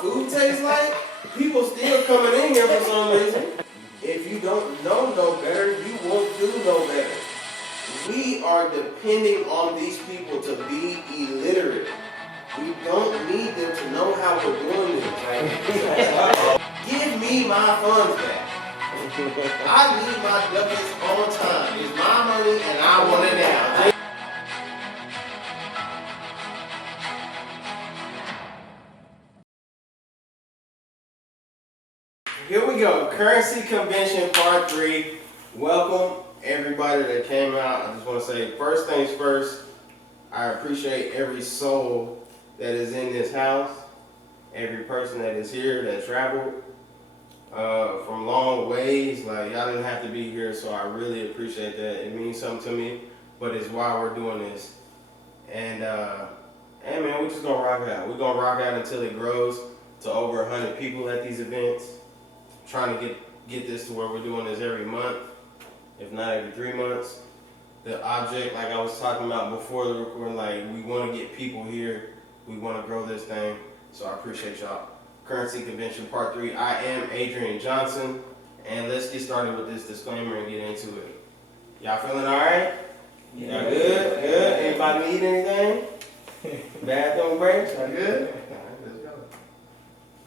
food tastes like, people still coming in here for some reason. If you don't know no better, you won't do no better. We are depending on these people to be illiterate. We don't need them to know how we're doing this. Right? Give me my funds back. I need my ducats on time. It's my money and I want it now. Here we go. Currency Convention Part 3. Welcome everybody that came out. I just want to say, first things first, I appreciate every soul that is in this house, every person that is here that traveled from long ways. Like, y'all didn't have to be here, so I really appreciate that. It means something to me, but it's why we're doing this. And hey man, we're just gonna rock out. We're gonna rock out until it grows to over 100 people at these events. Trying to get this to where we're doing this every month, if not every 3 months. The object, like I was talking about before the recording, like, we want to get people here. We want to grow this thing, so I appreciate y'all. Currency Convention Part 3. I am Adrian Johnson, and let's get started with this disclaimer and get into it. Y'all feeling all right? Yeah. Y'all good? Good? Anybody need anything? Bathroom breaks? Y'all good? Let's go.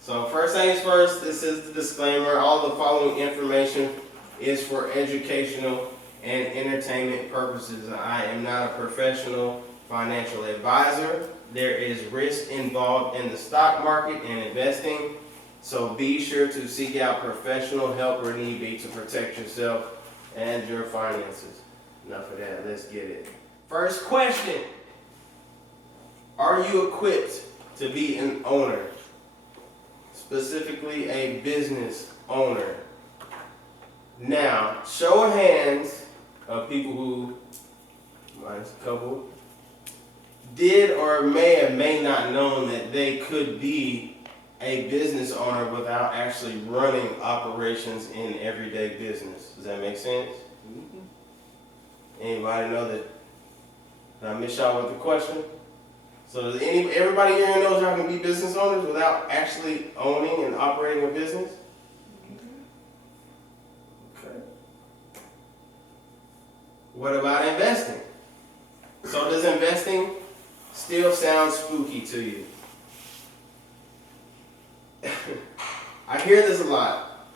So first things first, this is the disclaimer. All the following information is for educational and entertainment purposes. I am not a professional financial advisor. There is risk involved in the stock market and investing, so be sure to seek out professional help where need be to protect yourself and your finances. Enough of that, let's get it. First question: are you equipped to be an owner? Specifically a business owner. Now, show of hands of people who, mine's a couple, did or may not known that they could be a business owner without actually running operations in everyday business. Does that make sense? Mm-hmm. Anybody know that? Did I miss y'all with the question? So does everybody here knows y'all can be business owners without actually owning and operating a business? Okay. What about investing? So does investing still sound spooky to you? I hear this a lot.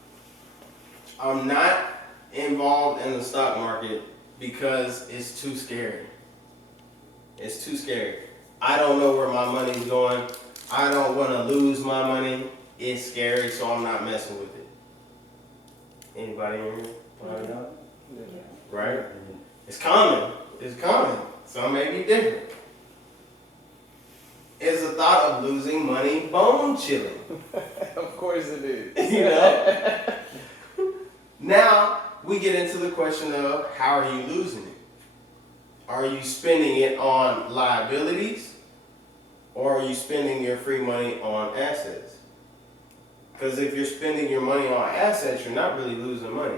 I'm not involved in the stock market because it's too scary. It's too scary. I don't know where my money's going. I don't want to lose my money. It's scary, so I'm not messing with it. Anybody in here? Yeah. Right? It's common. It's common. Some may be different. Is the thought of losing money bone chilling? Of course it is. You know? Now we get into the question of, how are you losing it? Are you spending it on liabilities, or are you spending your free money on assets? Because if you're spending your money on assets, you're not really losing money,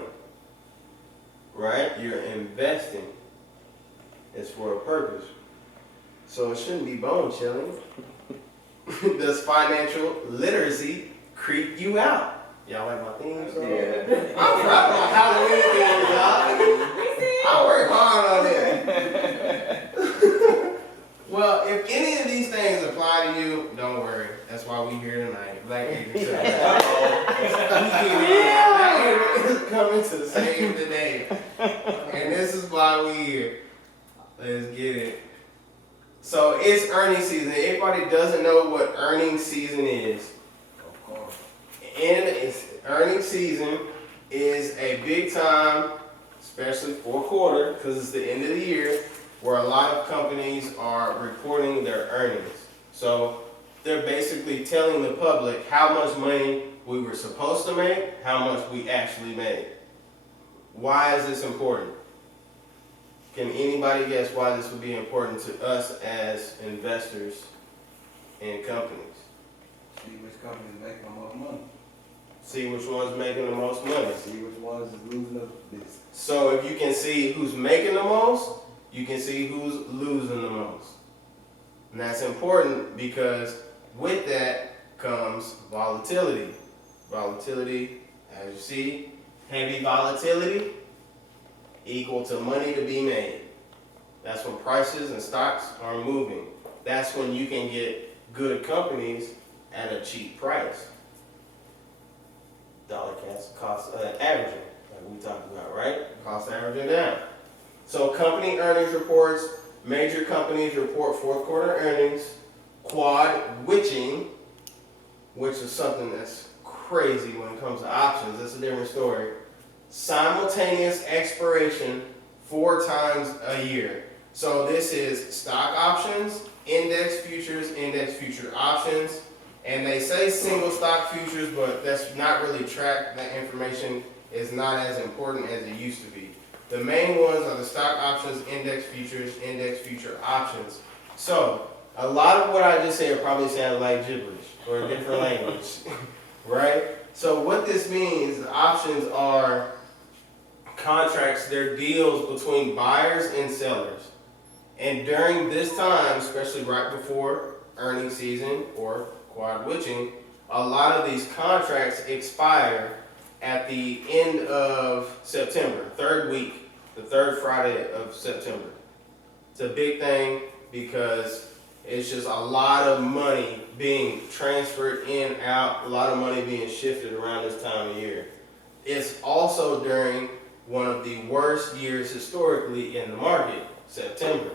right? You're investing. It's for a purpose. So it shouldn't be bone chilling. Does financial literacy creep you out? Y'all like my theme song? Yeah. I'm proud of my Halloween theme, y'all. I work hard on it. Well, if any of these things apply to you, don't worry. That's why we here tonight. Black Agent is coming to save the day. And this is why we here. Let's get it. So it's earnings season. Everybody doesn't know what earnings season is. Of course. And earnings season is a big time, especially fourth quarter, because it's the end of the year, where a lot of companies are reporting their earnings. So they're basically telling the public how much money we were supposed to make, how much we actually made. Why is this important? Can anybody guess why this would be important to us as investors in companies? See which company is making the most money. See which one's making the most money. See which ones is losing the business. So if you can see who's making the most, you can see who's losing the most. And that's important because with that, comes volatility. Volatility, as you see, heavy volatility equal to money to be made. That's when prices and stocks are moving. That's when you can get good companies at a cheap price. Dollar cost averaging, like we talked about, right? Cost averaging down. So company earnings reports, major companies report fourth quarter earnings, quad witching, which is something that's crazy when it comes to options. That's a different story. Simultaneous expiration 4 times a year. So this is stock options, index future options, and they say single stock futures, but that's not really tracked. That information is not as important as it used to be. The main ones are the stock options, index future options. So a lot of what I just said probably sounded like gibberish or a different language, right? So what this means, options are contracts, they're deals between buyers and sellers. And during this time, especially right before earnings season or quad witching, a lot of these contracts expire at the end of September, third week, the third Friday of September. It's a big thing because it's just a lot of money being transferred in, out, a lot of money being shifted around this time of year. It's also during one of the worst years historically in the market, September.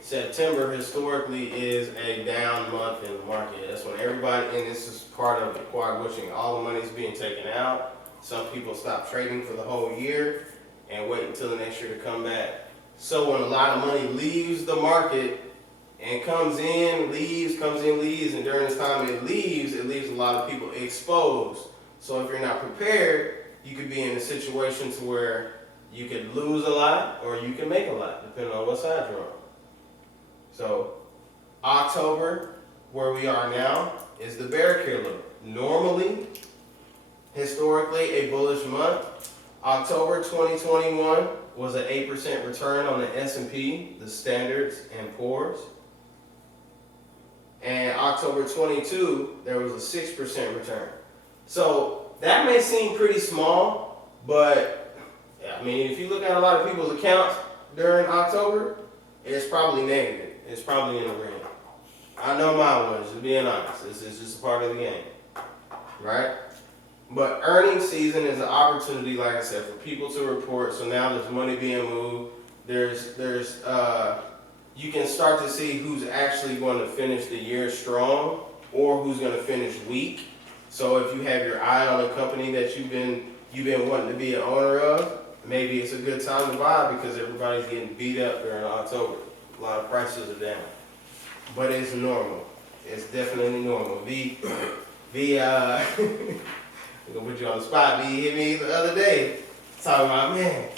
September historically is a down month in the market. That's when everybody, and this is part of the quad witching, all the money's being taken out. Some people stop trading for the whole year and wait until the next year to come back. So when a lot of money leaves the market and comes in, leaves, and during this time it leaves a lot of people exposed. So if you're not prepared, you could be in a situation to where you could lose a lot or you can make a lot, depending on what side you're on. So October, where we are now, is the bear killer. Normally, historically, a bullish month. October 2021 was an 8% return on the S&P, the Standards and Poor's. And October 22, there was a 6% return. So that may seem pretty small, but I mean, if you look at a lot of people's accounts during October, it's probably negative. It's probably in the red. I know mine was, just being honest. This is just a part of the game, right? But earnings season is an opportunity, like I said, for people to report. So now there's money being moved. You can start to see who's actually going to finish the year strong or who's going to finish weak. So if you have your eye on a company that you've been wanting to be an owner of, maybe it's a good time to buy because everybody's getting beat up during October. A lot of prices are down, but it's normal. It's definitely normal. I'm gonna put you on the spot. B hit me the other day talking about, man,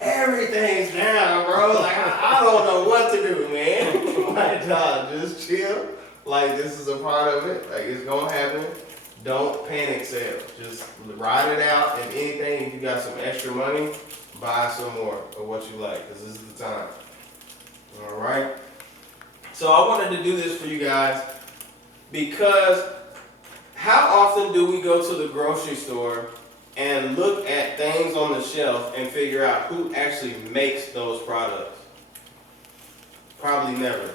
everything's down, bro. Like I don't know what to do, man. Like, dog, just chill. Like this is a part of it. Like it's gonna happen. Don't panic sell. Just ride it out. If anything, if you got some extra money, buy some more of what you like, because this is the time. All right. So I wanted to do this for you guys because how often do we go to the grocery store and look at things on the shelf and figure out who actually makes those products? Probably never.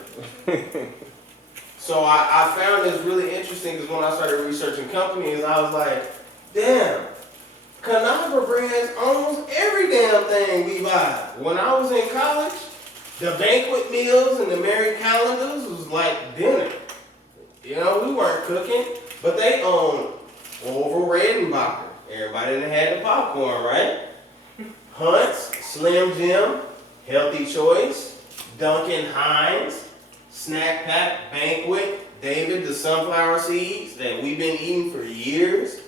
So I found this really interesting because when I started researching companies, I was like, damn, Conagra brands almost every damn thing we buy. When I was in college, the banquet meals and the Mary calendars was like dinner. You know, we weren't cooking, but they own Orville Redenbacher. Everybody that had the popcorn, right? Hunt's, Slim Jim, Healthy Choice, Duncan Hines, Snack Pack, Banquet, David the Sunflower Seeds that we've been eating for years.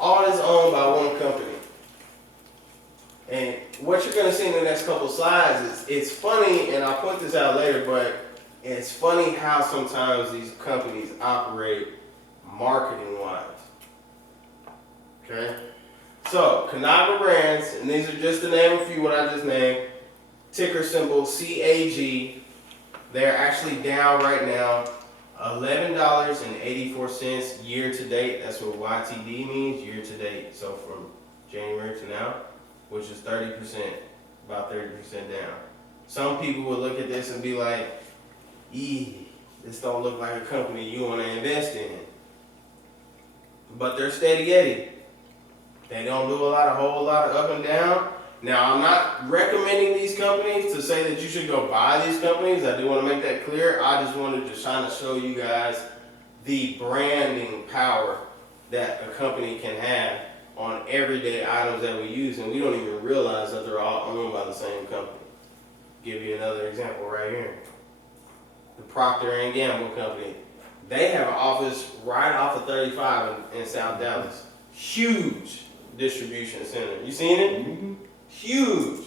All is owned by one company. And what you're going to see in the next couple slides is, it's funny, and I'll point this out later, but it's funny how sometimes these companies operate marketing-wise. Okay? So, Conagra Brands, and these are just to name a few what I just named, ticker symbol CAG. They're actually down right now $11.84 year to date. That's what YTD means, year to date. So from January to now, which is 30%, about 30% down. Some people would look at this and be like, this don't look like a company you want to invest in. But they're steady Eddie. They don't do a whole lot of up and down. Now, I'm not recommending these companies to say that you should go buy these companies. I do want to make that clear. I just wanted to try to show you guys the branding power that a company can have on everyday items that we use, and we don't even realize that they're all owned by the same company. Give you another example right here. The Procter & Gamble company. They have an office right off of 35 in South Dallas. Huge distribution center. You seen it? Mm-hmm. Huge.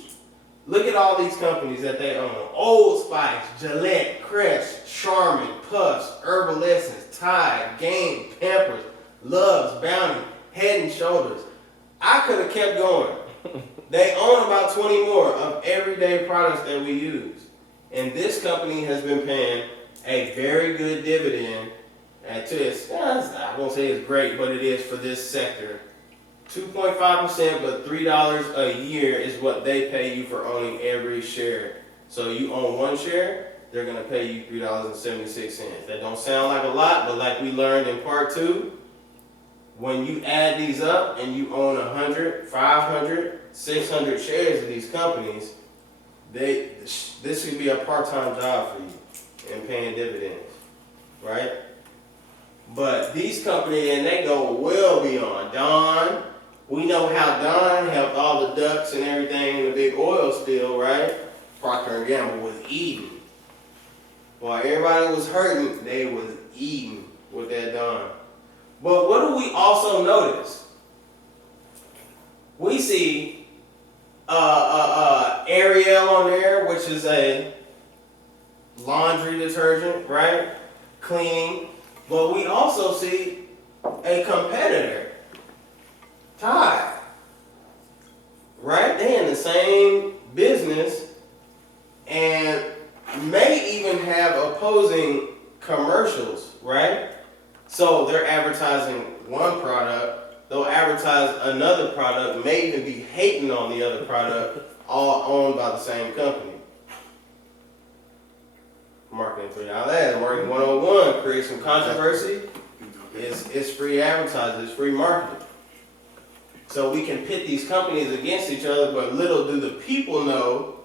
Look at all these companies that they own. Old Spice, Gillette, Crest, Charmin, Puffs, Herbal Essence, Tide, Game, Pampers, Love's, Bounty, Head and Shoulders. I could have kept going. They own about 20 more of everyday products that we use. And this company has been paying a very good dividend to its, I won't say it's great, but it is for this sector. 2.5%, but $3 a year is what they pay you for owning every share. So you own one share, they're gonna pay you $3.76. That don't sound like a lot, but like we learned in part 2, when you add these up and you own 100, 500, 600 shares of these companies, this could be a part-time job for you in paying dividends, right? But these companies, and they go well beyond. Don, we know how Don helped all the ducks and everything in the big oil spill, right? Procter & Gamble was eating. While everybody was hurting, they was eating with that Don. But what do we also notice? We see Ariel on there, which is a laundry detergent, right? Cleaning. But we also see a competitor, Tide, right? They in the same business and may even have opposing commercials, right? So they're advertising one product, they'll advertise another product, may even be hating on the other product, all owned by the same company. Marketing for y'all that. Marketing 101, create some controversy. It's free advertising, it's free marketing. So we can pit these companies against each other, but little do the people know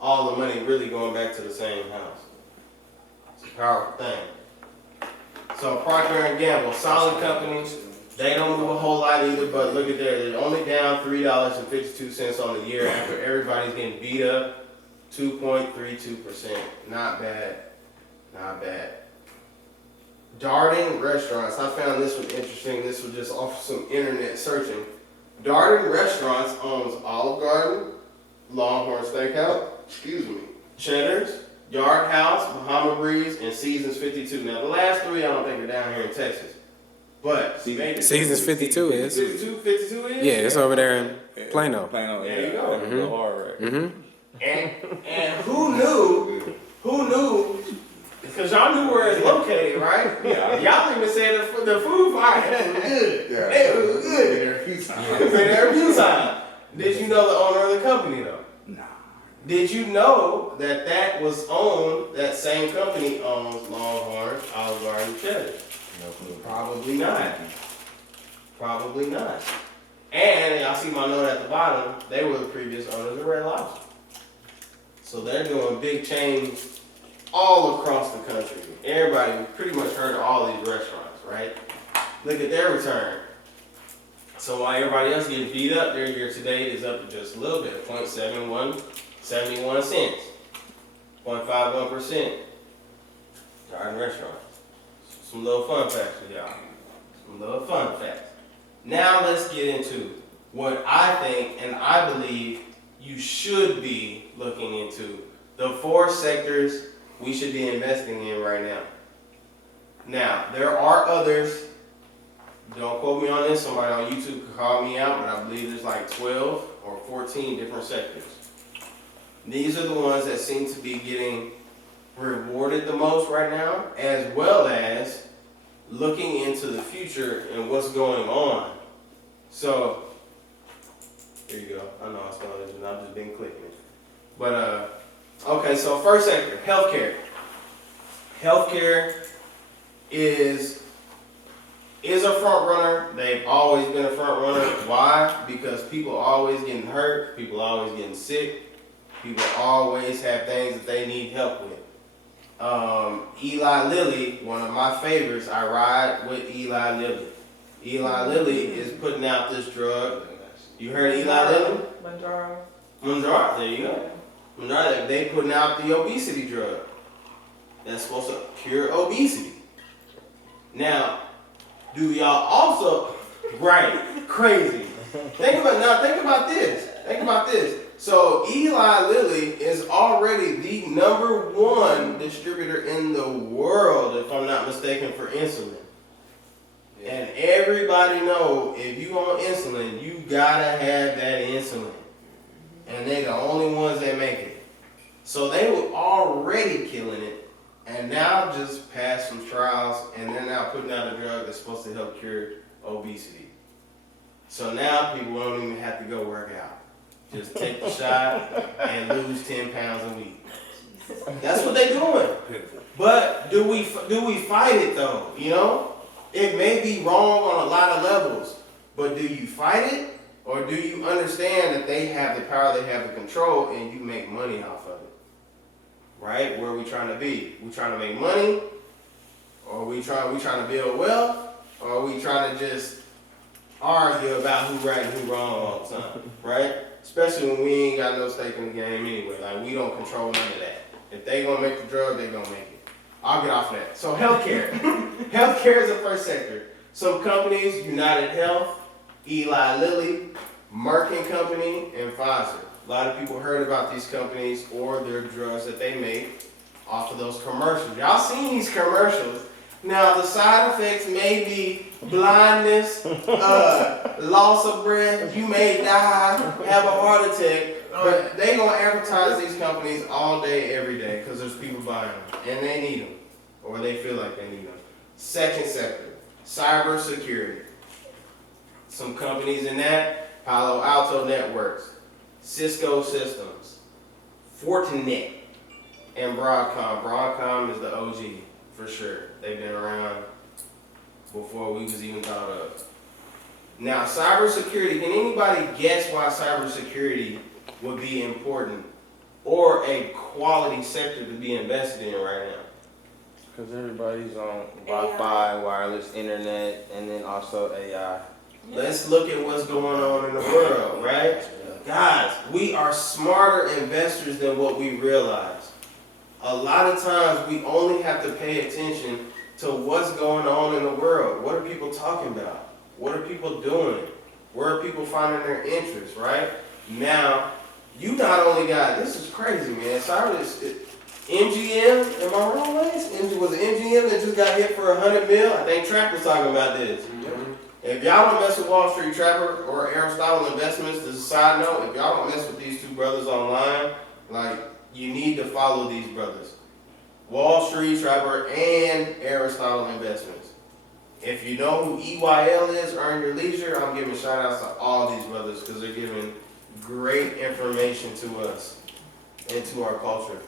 all the money really going back to the same house. It's a powerful thing. So Procter & Gamble, solid company. They don't move a whole lot either, but look at that. They're only down $3.52 on the year after everybody's getting beat up. 2.32%. Not bad. Not bad. Darden Restaurants. I found this one interesting. This was just off some internet searching. Darden Restaurants owns Olive Garden, Longhorn Steakhouse, Cheddar's, Yard House, Bahama Breeze, and Seasons 52. Now the last three I don't think are down here in Texas. But Seasons 52 is. 52 is? Yeah, it's over there in Plano. Plano, There yeah. you go. The hard right. Mm-hmm. And who knew, because y'all knew where it's located, right? Yeah. Y'all even said the food fire was good. Yeah. It was good. There a few times. Been there a few times. Did you know the owner of the company though? Nah. Did you know that was owned, that same company owns Longhorn, Olive Garden, Cheddar? No clue. Probably not. Probably not. And y'all see my note at the bottom, they were the previous owners of Red Lobster. So they're doing big chains all across the country. Everybody pretty much heard of all these restaurants, right? Look at their return. So while everybody else getting beat up, their year to date is up to just a little bit, 0.71 cents, 0.51%. Darden Restaurants. Some little fun facts for y'all. Some little fun facts. Now let's get into what I think and I believe you should be looking into. The 4 sectors we should be investing in right now. Now, there are others. Don't quote me on this. Somebody on YouTube could call me out, but I believe there's like 12 or 14 different sectors. These are the ones that seem to be getting rewarded the most right now, as well as looking into the future and what's going on. So, here you go. I know I spelled it, and I've just been clicking it. But, okay, so first sector, healthcare. Healthcare is a front runner. They've always been a front runner. Why? Because people are always getting hurt. People are always getting sick. People always have things that they need help with. Eli Lilly, one of my favorites. I ride with Eli Lilly. Eli Lilly is putting out this drug. You heard of Eli Lilly? Mounjaro. There you go. Mounjaro. They putting out the obesity drug that's supposed to cure obesity. Now, do y'all also, right, crazy. Think about this. So Eli Lilly is already the #1 distributor in the world, if I'm not mistaken, for insulin. And everybody know if you on insulin, you gotta have that insulin. And they're the only ones that make it. So they were already killing it, and now just passed some trials, and they're now putting out a drug that's supposed to help cure obesity. So now people don't even have to go work out. Just take the shot and lose 10 pounds a week. That's what they're doing. But do we fight it though? You know? It may be wrong on a lot of levels, but do you fight it? Or do you understand that they have the power, they have the control, and you make money off of it? Right? Where are we trying to be? We trying to make money? Or we trying to build wealth? Or are we trying to just argue about who right and who wrong all the time? Right? Especially when we ain't got no stake in the game anyway. Like, we don't control none of that. If they gonna make the drug, they gonna make it. I'll get off of that. So healthcare. Healthcare is the first sector. Some companies, United Health, Eli Lilly, Merck and Company, and Pfizer. A lot of people heard about these companies or their drugs that they make off of those commercials. Y'all seen these commercials. Now, the side effects may be blindness, loss of breath, you may die, have a heart attack, but they gonna advertise these companies all day, every day, because there's people buying them, and they need them, or they feel like they need them. Second sector, cybersecurity. Some companies in that, Palo Alto Networks, Cisco Systems, Fortinet, and Broadcom. Broadcom is the OG, for sure. They've been around before we was even thought of. Now, cybersecurity, can anybody guess why cybersecurity would be important or a quality sector to be invested in right now? Because everybody's on Wi-Fi, wireless internet, and then also AI. Let's look at what's going on in the world, right? Guys, we are smarter investors than what we realize. A lot of times we only have to pay attention to what's going on in the world. What are people talking about? What are people doing? Where are people finding their interest, right? Now, you not only got, this is crazy, man. MGM, am I wrong, Lance? Was it MGM that just got hit for $100 million? I think Trap was talking about this. If y'all don't mess with Wall Street Trapper or Aristotle Investments, this is a side note, if y'all don't mess with these two brothers online, like, you need to follow these brothers. Wall Street Trapper and Aristotle Investments. If you know who EYL is, Earn Your Leisure, I'm giving shout outs to all these brothers because they're giving great information to us and to our culture.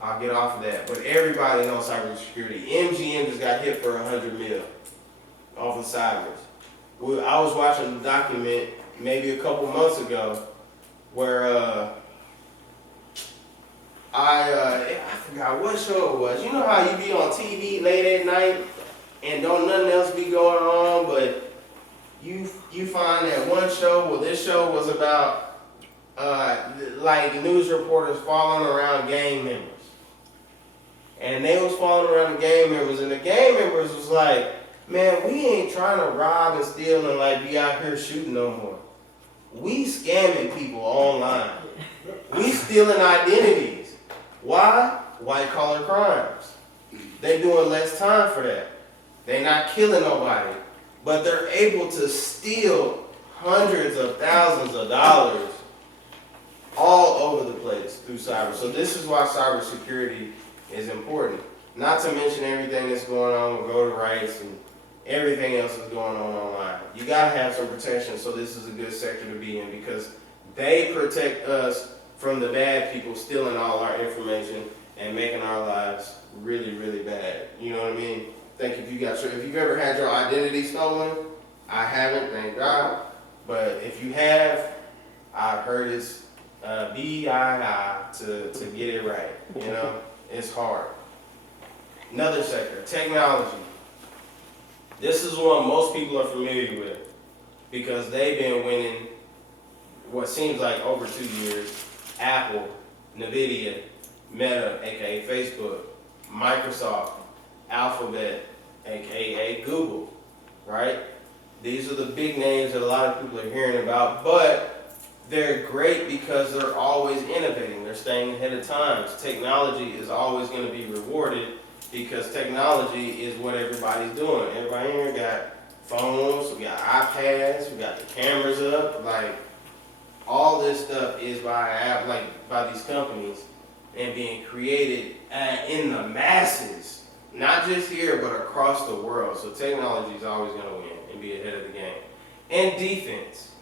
I'll get off of that. But everybody knows cybersecurity. MGM just got hit for $100 million off of cybers. I was watching a document maybe a couple months ago where I forgot what show it was. You know how you be on TV late at night and don't nothing else be going on, but you find that one show, well, this show was about like news reporters following around gang members. And they was following around the gang members, and the gang members was like, man, we ain't trying to rob and steal and like be out here shooting no more. We scamming people online. We stealing identities. Why? White collar crimes. They doing less time for that. They not killing nobody, but they're able to steal hundreds of thousands of dollars all over the place through cyber. So this is why cybersecurity is important. Not to mention everything that's going on with voter rights and everything else that's going on online. You gotta have some protection, so this is a good sector to be in because they protect us from the bad people stealing all our information and making our lives really, really bad. You know what I mean? Think if you've ever had your identity stolen, I haven't, thank God. But if you have, I've heard it's BII to get it right. You know, it's hard. Another sector, technology. This is one most people are familiar with because they've been winning what seems like over 2 years. Apple, Nvidia, Meta, aka Facebook, Microsoft, Alphabet, aka Google, right? These are the big names that a lot of people are hearing about, but they're great because they're always innovating. They're staying ahead of times. Technology is always going to be rewarded because technology is what everybody's doing. Everybody here got phones, we got iPads, we got the cameras up, like all this stuff is by these companies and being created in the masses, not just here but across the world. So technology is always going to win and be ahead of the game. And defense.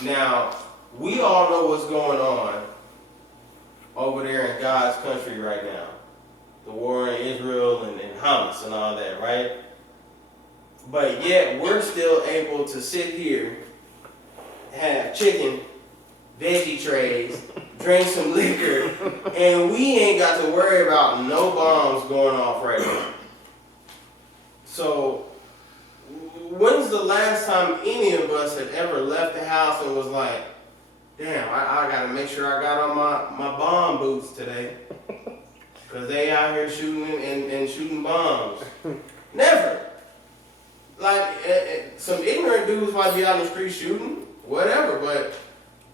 Now, we all know what's going on over there in God's country right now. The war in Israel and Hamas and all that, right? But yet we're still able to sit here, have chicken, veggie trays, drink some liquor, and we ain't got to worry about no bombs going off right now. So, when's the last time any of us had ever left the house and was like, damn, I gotta make sure I got on my bomb boots today. Because they out here shooting and shooting bombs. Never. Like, some ignorant dudes might be out in the street shooting, whatever, but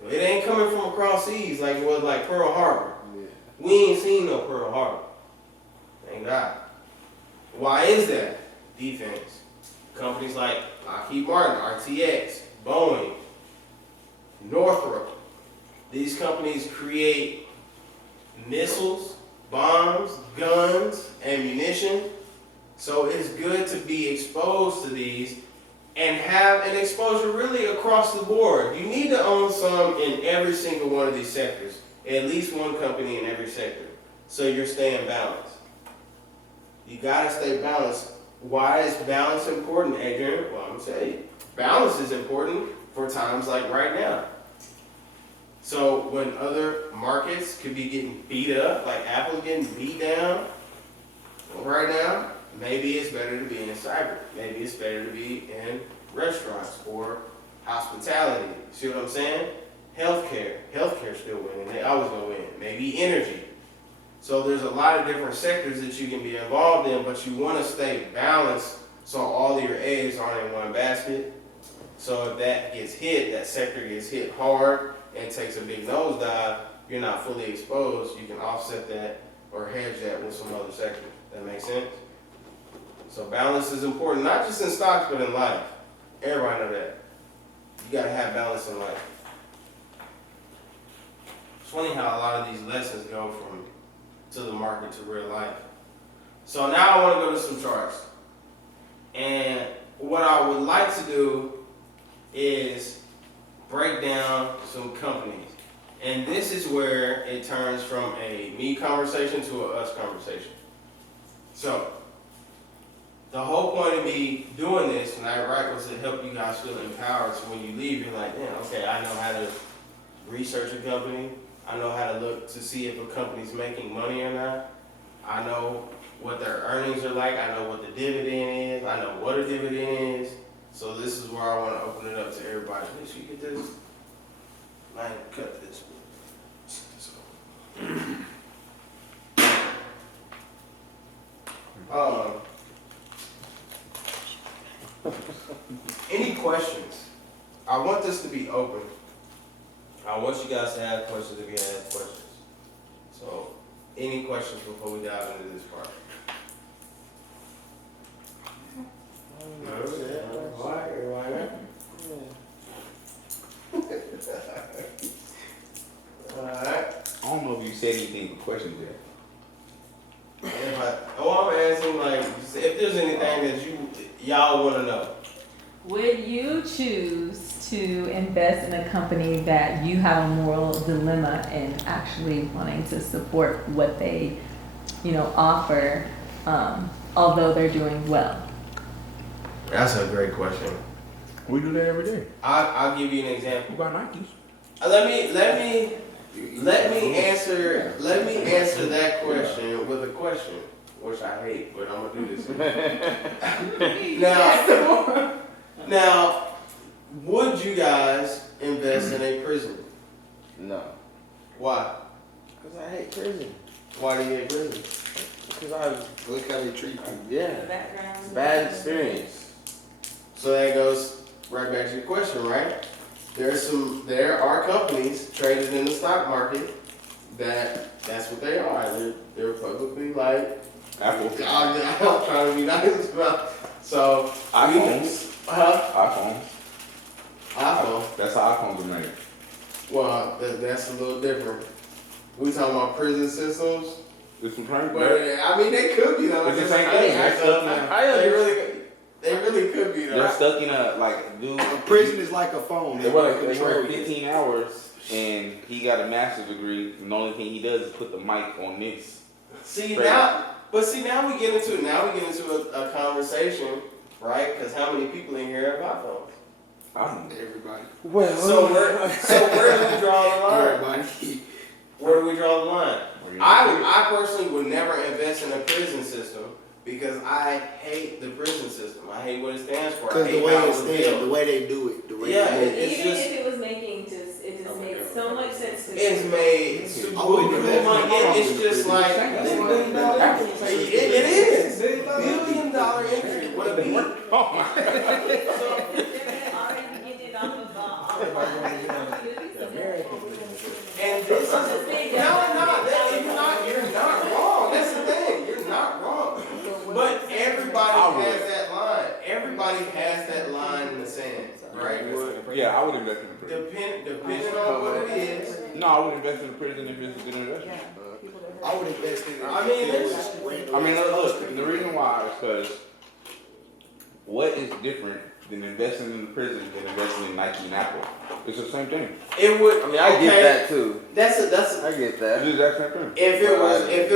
it ain't coming from across seas like it was like Pearl Harbor. Yeah. We ain't seen no Pearl Harbor. Thank God. Why is that? Defense. Companies like Lockheed Martin, RTX, Boeing, Northrop. These companies create missiles, bombs, guns, ammunition. So it's good to be exposed to these and have an exposure really across the board. You need to own some in every single one of these sectors, at least one company in every sector, so you're staying balanced. You gotta stay balanced. Why is balance important, Adrian? Well, I'm gonna tell you, balance is important for times like right now. So when other markets could be getting beat up, like Apple's getting beat down right now, maybe it's better to be in cyber. Maybe it's better to be in restaurants or hospitality. See what I'm saying? Healthcare. Healthcare's still winning. They always gonna win. Maybe energy. So there's a lot of different sectors that you can be involved in, but you want to stay balanced so all of your eggs aren't in one basket. So if that gets hit, that sector gets hit hard and takes a big nosedive, you're not fully exposed. You can offset that or hedge that with some other sectors. That makes sense? So balance is important, not just in stocks, but in life. Everybody know that. You gotta have balance in life. It's funny how a lot of these lessons go from to the market to real life. So now I want to go to some charts. And what I would like to do is break down some companies. And this is where it turns from a me conversation to a us conversation. So, the whole point of me doing this tonight, right, was to help you guys feel empowered. So when you leave, you're like, damn, okay, I know how to research a company. I know how to look to see if a company's making money or not. I know what their earnings are like. I know what the dividend is. I know what a dividend is. So this is where I want to open it up to everybody. Did you get this? I ain't cut this. Any questions? I want this to be open. I want you guys to have questions if you have questions. So, any questions before we dive into this part? Alright. I don't know if you said anything for questions yet. if there's anything that y'all want to know. Would you choose to invest in a company that you have a moral dilemma in actually wanting to support what they, offer, although they're doing well? That's a great question. We do that every day. I'll give you an example. We got Nikes. Let me answer that question with a question, which I hate, but I'm gonna do this. Now, would you guys invest in a prison? No. Why? Because I hate prison. Why do you hate prison? Because I Look how they treat you. yeah. Bad experience. So that goes right back to your question, right? There are companies traded in the stock market that's what they are. They're publicly like Apple. I'm trying to be nice about. So iPhones. iPhones. iPhone. That's how iPhones are made. Well, that's a little different. We talking about prison systems, It's some prank, but I mean they could be though. It's the same thing. They're stuck in They really could be though. They're stuck in a dude. A prison is like a phone. They work control you. 15 hours, and he got a master's degree. And the only thing he does is put the mic on this. Now we get into a conversation, right? Because how many people in here have iPhones? Everybody. Well, So where do we draw the line? Everybody. Where do we draw the line? I personally would never invest in a prison system because I hate the prison system. I hate what it stands for. I Because hate the way how it was stands, built. the way they do it, the way Yeah, they do it. it's Even just- if it was making it just made so much sense to It's me. made super I wouldn't cool. invest in It's just like it is $1 billion industry. What a beat. And this is you're not wrong. That's the thing. You're not wrong. But everybody has that line. Everybody has that line in the sand, right? yeah, I would invest in the prison. Depending on what it is. No, I would invest in the prison if it's a good investment. I would invest in it. I mean, Look, the reason why is because what is different than investing in the prison than investing in Nike and Apple? It's the same thing. It would. I mean, I get that too. That's I get that. It's the exact same thing. if it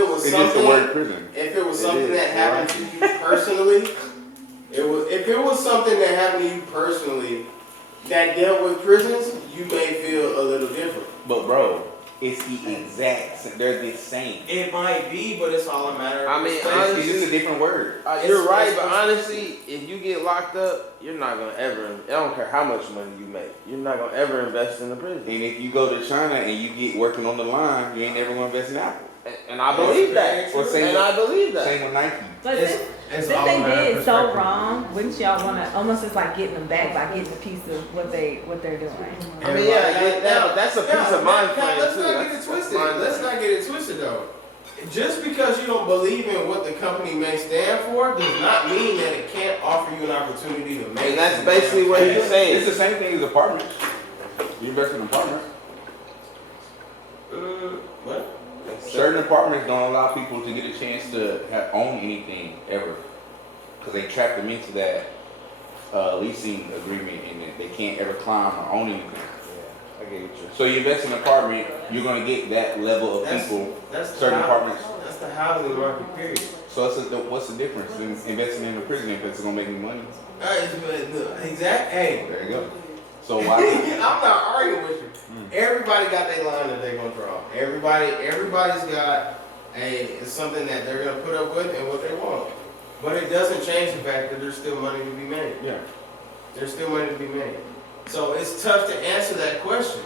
was It's just the something. word prison. If it was It something is, that happened to you personally, if it was something that happened to you personally that dealt with prisons, you may feel a little different. But bro, it's the exact same. They're the same. It might be, but it's all a matter of I mean, perspective. it's just a different word. You're right, but honestly, if you get locked up, you're not gonna ever. I don't care how much money you make. You're not gonna ever invest in the prison. And if you go to China and you get working on the line, you ain't never gonna invest in Apple. And I believe that. Or same And I believe that. Same with Nike. But It's since all they a matter of did so perspective. wrong, wouldn't y'all want to almost just like getting them back by getting a piece of what they're doing? I mean, yeah, I get that, but that's a piece of mind frame Let's too. not get it That's twisted. mind Let's frame. not get it twisted though. Just because you don't believe in what the company may stand for does not mean that it can't offer you an opportunity to make. And that's some basically damn what cash. he's saying. It's the same thing as apartments. You invest in apartments. What? Certain apartments don't allow people to get a chance to own anything ever, because they trap them into that leasing agreement, and that they can't ever climb or own anything. Yeah, I get what you're So you invest in an apartment, you're gonna get that level of people. That's the Certain hou- apartments. That's the housing market period. So what's the difference in investing in a prison if it's gonna make me money? Hey, There you go. So why? I'm not arguing with you. Everybody got their line that they're gonna draw. Everybody's got something that they're gonna put up with and what they want. But it doesn't change the fact that there's still money to be made. Yeah. There's still money to be made. So it's tough to answer that question.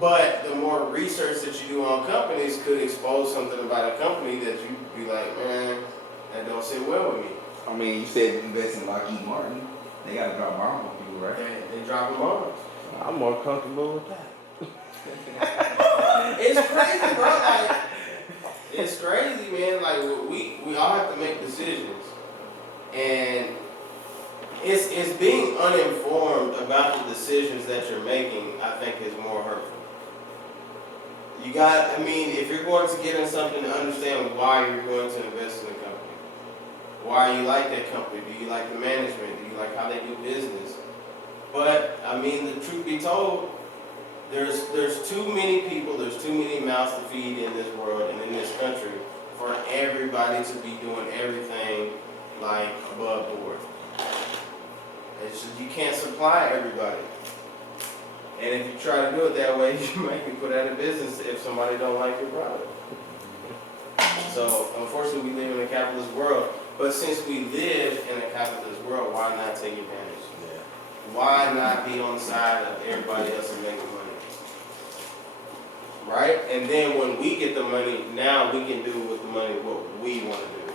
But the more research that you do on companies could expose something about a company that you be like, man, that don't sit well with me. I mean, you said invest in Lockheed Martin. They gotta drop bombs on people, right? They drop them on. I'm more comfortable with that. It's crazy, bro. Like, it's crazy, man. Like, we all have to make decisions, and it's being uninformed about the decisions that you're making. I think is more hurtful. I mean, if you're going to get in something, to understand why you're going to invest in a company. why you like that company. Do you like the management? Do you like how they do business? But I mean, the truth be told, there's too many people, there's too many mouths to feed in this world and in this country for everybody to be doing everything like above board. It's just, you can't supply everybody. And if you try to do it that way, you might be put out of business if somebody don't like your product. So unfortunately, we live in a capitalist world. But since we live in a capitalist world, why not take advantage? Why not be on the side of everybody else and making money? Right? And then when we get the money, now we can do with the money what we want to do.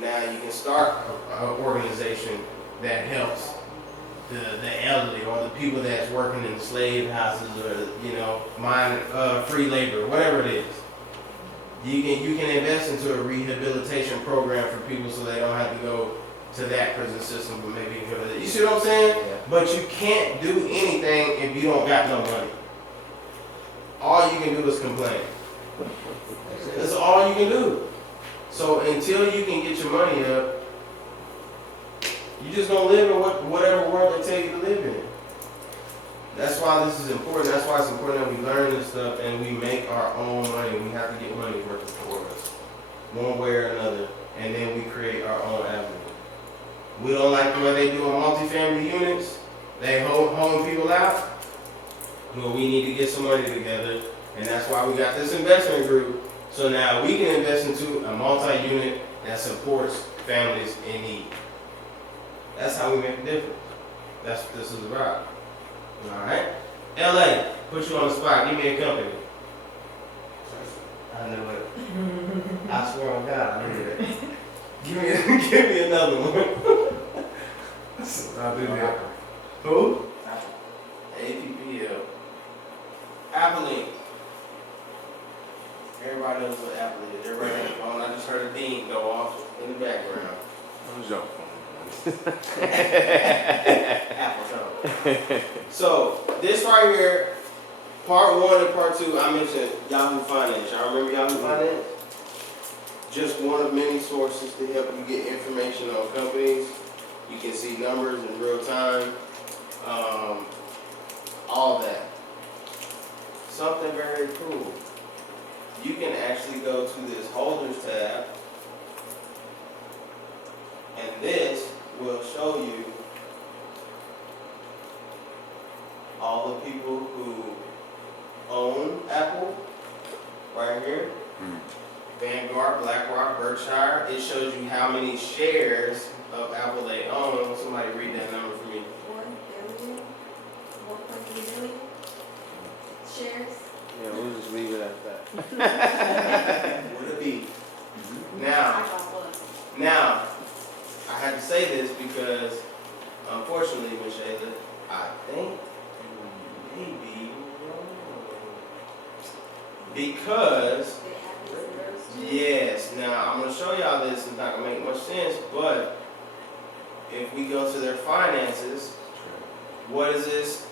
Now you can start an organization that helps the elderly or the people that's working in slave houses or, you know, free labor, whatever it is. You can invest into a rehabilitation program for people so they don't have to go to that prison system, but maybe you can. You see what I'm saying? Yeah. But you can't do anything if you don't got no money. All you can do is complain. That's all you can do. So until you can get your money up, you just gonna live in whatever world they tell you to live in. That's why this is important. That's why it's important that we learn this stuff and we make our own money. We have to get money working for us, one way or another, and then we create our own avenue. We don't like the way they do on multifamily units. They home people out. Well, we need to get some money together, and that's why we got this investment group. So now we can invest into a multi-unit that supports families in need. That's how we make a difference. That's what this is about. All right? LA, put you on the spot. Give me a company. I knew it. I swear on God, I knew it. Give me another one. I'll do that. Who? APPL. Apple Inc. Everybody knows what Apple is. Everybody on the phone. I just heard a ding go off in the background. Who's your phone? Apple phone. So this right here, part 1 and part 2, I mentioned Yahoo Finance. Y'all remember Yahoo Finance? Just one of many sources to help you get information on companies. You can see numbers in real time. All that. Something very cool. You can actually go to this holders tab, and this will show you all the people who own Apple right here. Vanguard, BlackRock, Berkshire. It shows you how many shares of Apple they own. Somebody read that number for me. 1.3 billion shares. Yeah, we'll just leave it at that. Would it be? I Now, thought was. now, I had to say this because, unfortunately, Ms. Shayla, I think you may be wrong. Because, They have these numbers too. yes, now I'm going to show y'all this. It's not going to make much sense, but if we go to their finances, what is this?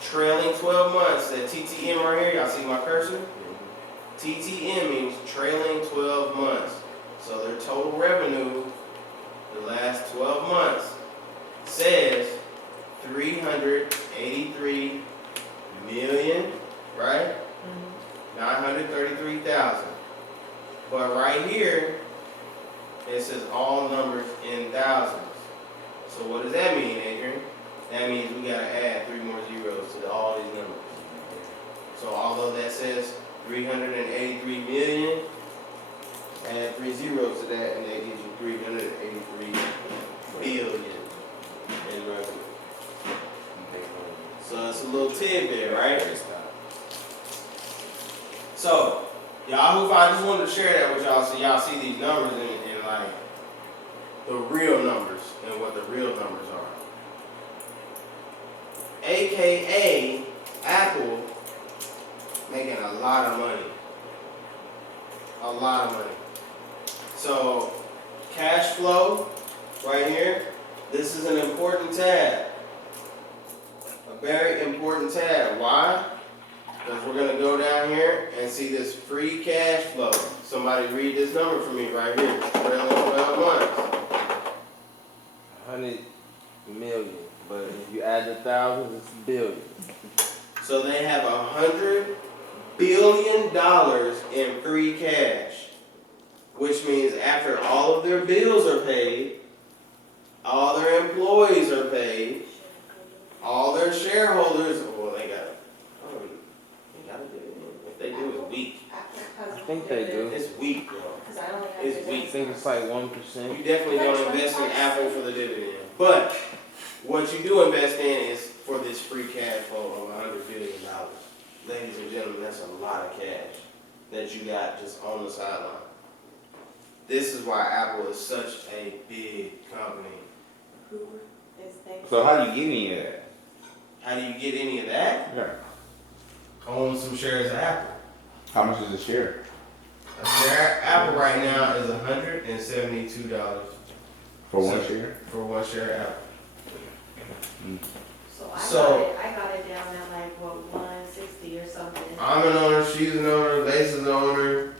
Trailing 12 months, that TTM right here, y'all see my cursor? TTM means trailing 12 months. So their total revenue, the last 12 months, says 383 million, right? 933,000. But right here, it says all numbers in thousands. So what does that mean, Adrian? That means we gotta add 3 more zeros to all these numbers. So although that says 383 million, add 3 zeros to that, and that gives you 383 billion in revenue. So it's a little tidbit, right? So, Yahoo, I just wanted to share that with y'all so y'all see these numbers and like the real numbers and what the real numbers are. AKA Apple making a lot of money. A lot of money. So, cash flow right here, this is an important tab. A very important tab. Why? Because we're gonna go down here and see this free cash flow. Somebody read this number for me right here. Trailing 12 months. 100 million, but if you add the thousands, it's billion. So they have $100 billion in free cash, which means after all of their bills are paid, all their employees are paid, all their shareholders, well, they got to do it. If they do, it's weak. I think they do. It's weak, bro. Because I only have It's I weak. think it's like 1%. You definitely don't invest in Apple for the dividend. But what you do invest in is for this free cash flow of $100 billion. Ladies and gentlemen, that's a lot of cash that you got just on the sideline. This is why Apple is such a big company. Who is thankful. So how do you get any of that? How do you get any of that? Yeah. Own some shares of Apple. How much is a share? A share of Apple right now is $172 For one So- share? for one share of Apple. So I got it down at like, what, 160 or something. I'm an owner, she's an owner, Lace's an owner,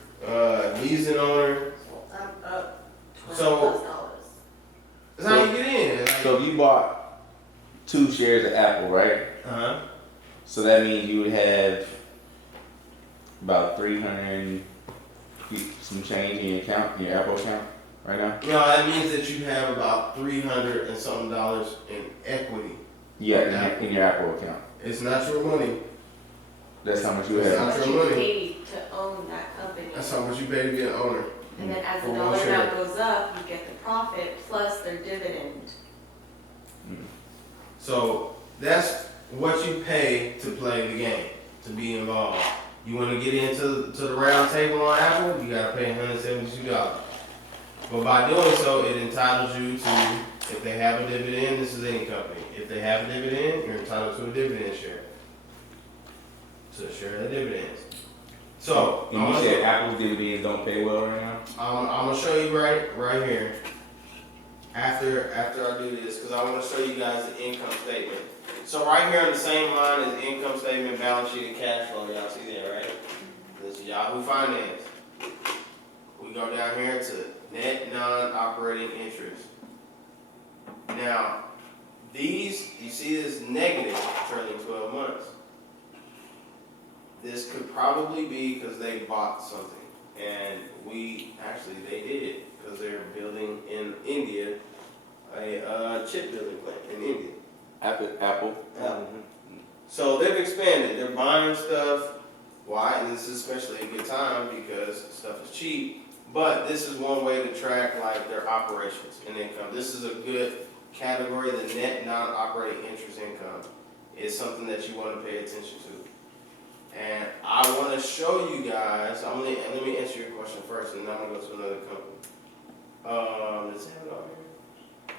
he's an owner. So I'm up $20 So- plus. That's how you get in. Like, So if you bought 2 shares of Apple, right? uh-huh. So that means you would have about 300 some change in your account, in your Apple account right now? No, that means that you have about $300 and something in equity. Yeah, in your Apple account. It's not your money. That's how much you It's have. not But your you money. paid to own that company. That's how much you pay to be an owner. And then as For the one dollar share. amount goes up, you get the profit plus their dividend. So that's what you pay to play the game, to be involved. You want to get into the round table on Apple, you gotta pay $172. But by doing so, it entitles you to, if they have a dividend, this is any company. If they have a dividend, you're entitled to a dividend share. To share the dividends. So, And you said Apple's dividends don't pay well right now? I'm gonna show you right here. After I do this, because I want to show you guys the income statement. So right here on the same line is income statement, balance sheet, and cash flow. Y'all see that, right? This is Yahoo Finance. We go down here to net non-operating interest. Now, these, you see this negative trailing 12 months. This could probably be because they bought something. And they did, because they're building in India, a chip building plant in India. Apple. So they've expanded, they're buying stuff. Why? And this is especially a good time because stuff is cheap. But this is one way to track like their operations and income. This is a good category, the net non-operating interest income is something that you want to pay attention to. And I want to show you guys, let me answer your question first, and then I'm going to go to another company. Let's have it on here.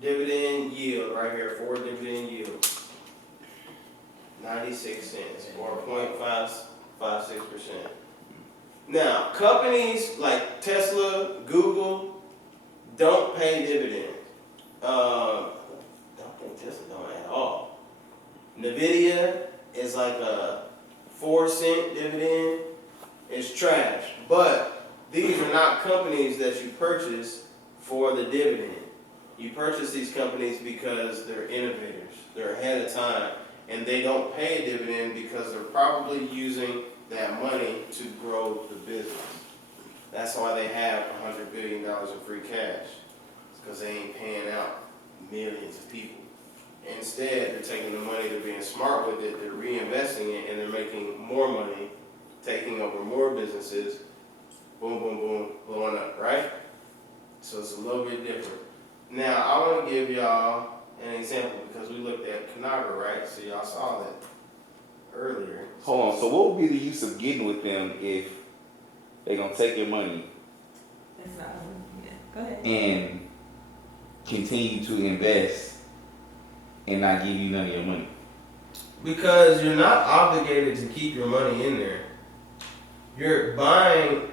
Dividend yield, right here, forward dividend yield. 96 cents, or 0.556%. Now, companies like Tesla, Google, don't pay dividends. I don't think Tesla don't at all. Nvidia is like a 4-cent dividend. It's trash. But these are not companies that you purchase for the dividend. You purchase these companies because they're innovators. They're ahead of time. And they don't pay a dividend because they're probably using that money to grow the business. That's why they have $100 billion in free cash. It's because they ain't paying out millions of people. Instead, they're taking the money, they're being smart with it, they're reinvesting it, and they're making more money, taking over more businesses, boom, boom, boom, blowing up, right? So it's a little bit different. Now, I want to give y'all an example because we looked at Conagra, right? So y'all saw that earlier. Hold on, so what would be the use of getting with them if they're going to take your money It's not, yeah, go ahead. and continue to invest and not give you none of your money? Because you're not obligated to keep your money in there. You're buying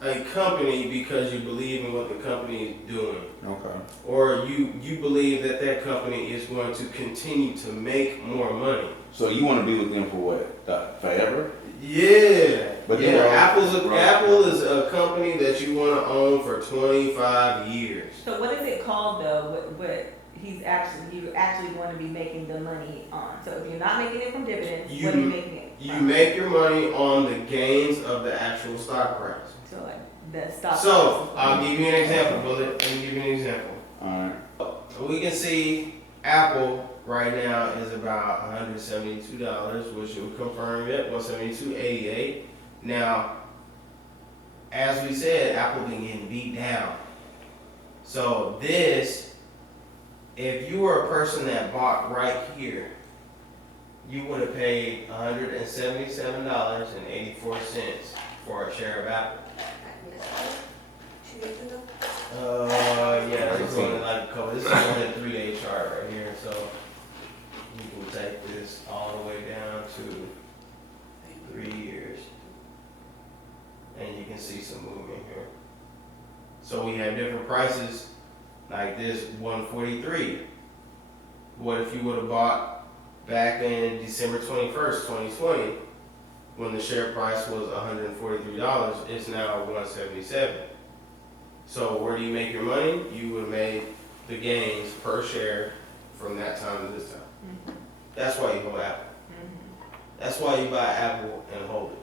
a company because you believe in what the company is doing, Okay. or you believe that that company is going to continue to make more money. So you want to be with them for what? Forever? Yeah, But yeah. you know, Apple is a company that you want to own for 25 years. So what is it called though? What you actually want to be making the money on? So if you're not making it from dividends, what are you making it You from? make your money on the gains of the actual stock price. So like the stock. So I'll give you an example, Bullet. Let me give you an example. Alright. We can see Apple right now is about $172, which will confirm it, 172.88. Now, as we said, Apple been getting beat down. So this, if you were a person that bought right here, you would have paid $177.84 for a share of Apple. Yeah, this is only like a couple. This is only a 3-day chart right here, so you can take this all the way down to 3 years, and you can see some movement here. So we have different prices, like this 143. What if you would have bought back in December 21st, 2020, when the share price was $143? It's now 177. So where do you make your money? You would have made the gains per share from that time to this time. Mhm. That's why you hold Apple. Mhm. That's why you buy Apple and hold it.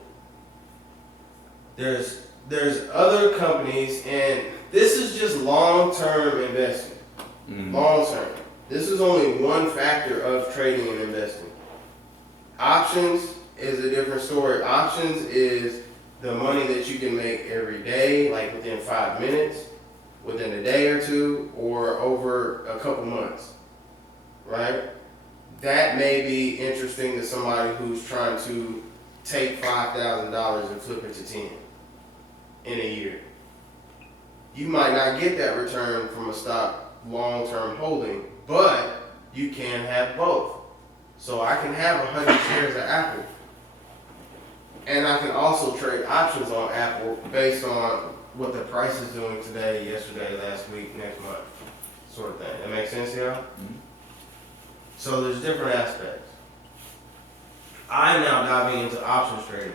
There's other companies, and this is just long-term investing. Long-term. This is only one factor of trading and investing. Options is a different story. Options is the money that you can make every day, like within 5 minutes, within a day or two, or over a couple months, right? That may be interesting to somebody who's trying to take $5,000 and flip it to 10 in a year. You might not get that return from a stock long-term holding, but you can have both. So I can have 100 shares of Apple, and I can also trade options on Apple based on what the price is doing today, yesterday, last week, next month, sort of thing. That makes sense, y'all? Mhm. So there's different aspects. I'm now diving into options trading.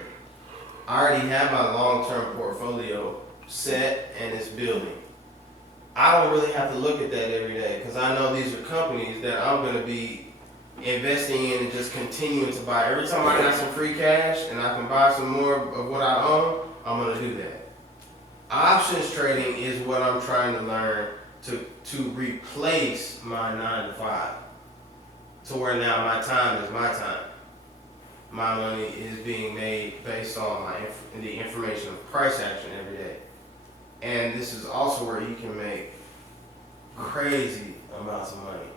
I already have my long-term portfolio set and it's building. I don't really have to look at that every day because I know these are companies that I'm going to be investing in and just continuing to buy. Every time I got some free cash and I can buy some more of what I own, I'm going to do that. Options trading is what I'm trying to learn to replace my 9 to 5. To where now my time is my time. My money is being made based on the information of price action every day. And this is also where you can make crazy amounts of money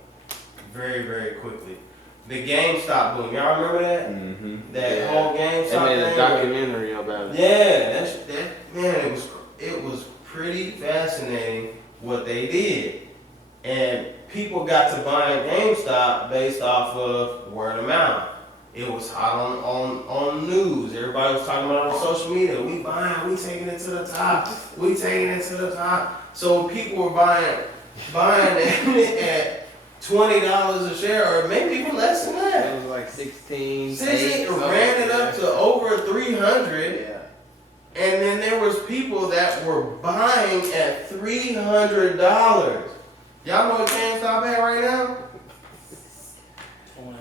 very, very quickly. The GameStop boom, y'all remember that? Mm-hmm. That Yeah. whole They GameStop made a thing? documentary about it. Yeah, man, it was pretty fascinating what they did. And people got to buying GameStop based off of word of mouth. It was hot on news. Everybody was talking about it on social media. We buying, we taking it to the top. We taking it to the top. So people were buying it at $20 a share, or maybe even less than that. It was like 16. It ran it up to over 300. Yeah. And then there was people that were buying at $300. Y'all know what GameStop at right now?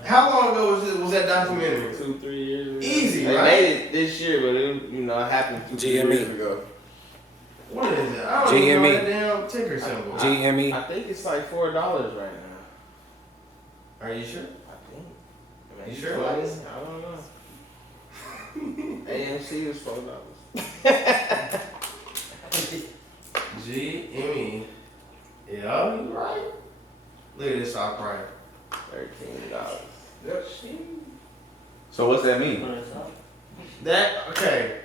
How long ago was that documentary? 2-3 years ago. Easy, They right? made it this year, but it happened 2-3 GME. years ago. What is it? I don't even know GME. that damn ticker symbol. GME. I think it's like $4 right now. Are you sure? I think. Maybe You sure? 20? I don't know. AMC was $4. GME. Yeah, you right. Look at this stock price. $13. Yep. So what's that mean? Okay.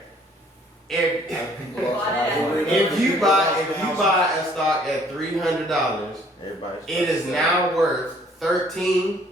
If you buy a stock at $300, Everybody's it is now worth 13.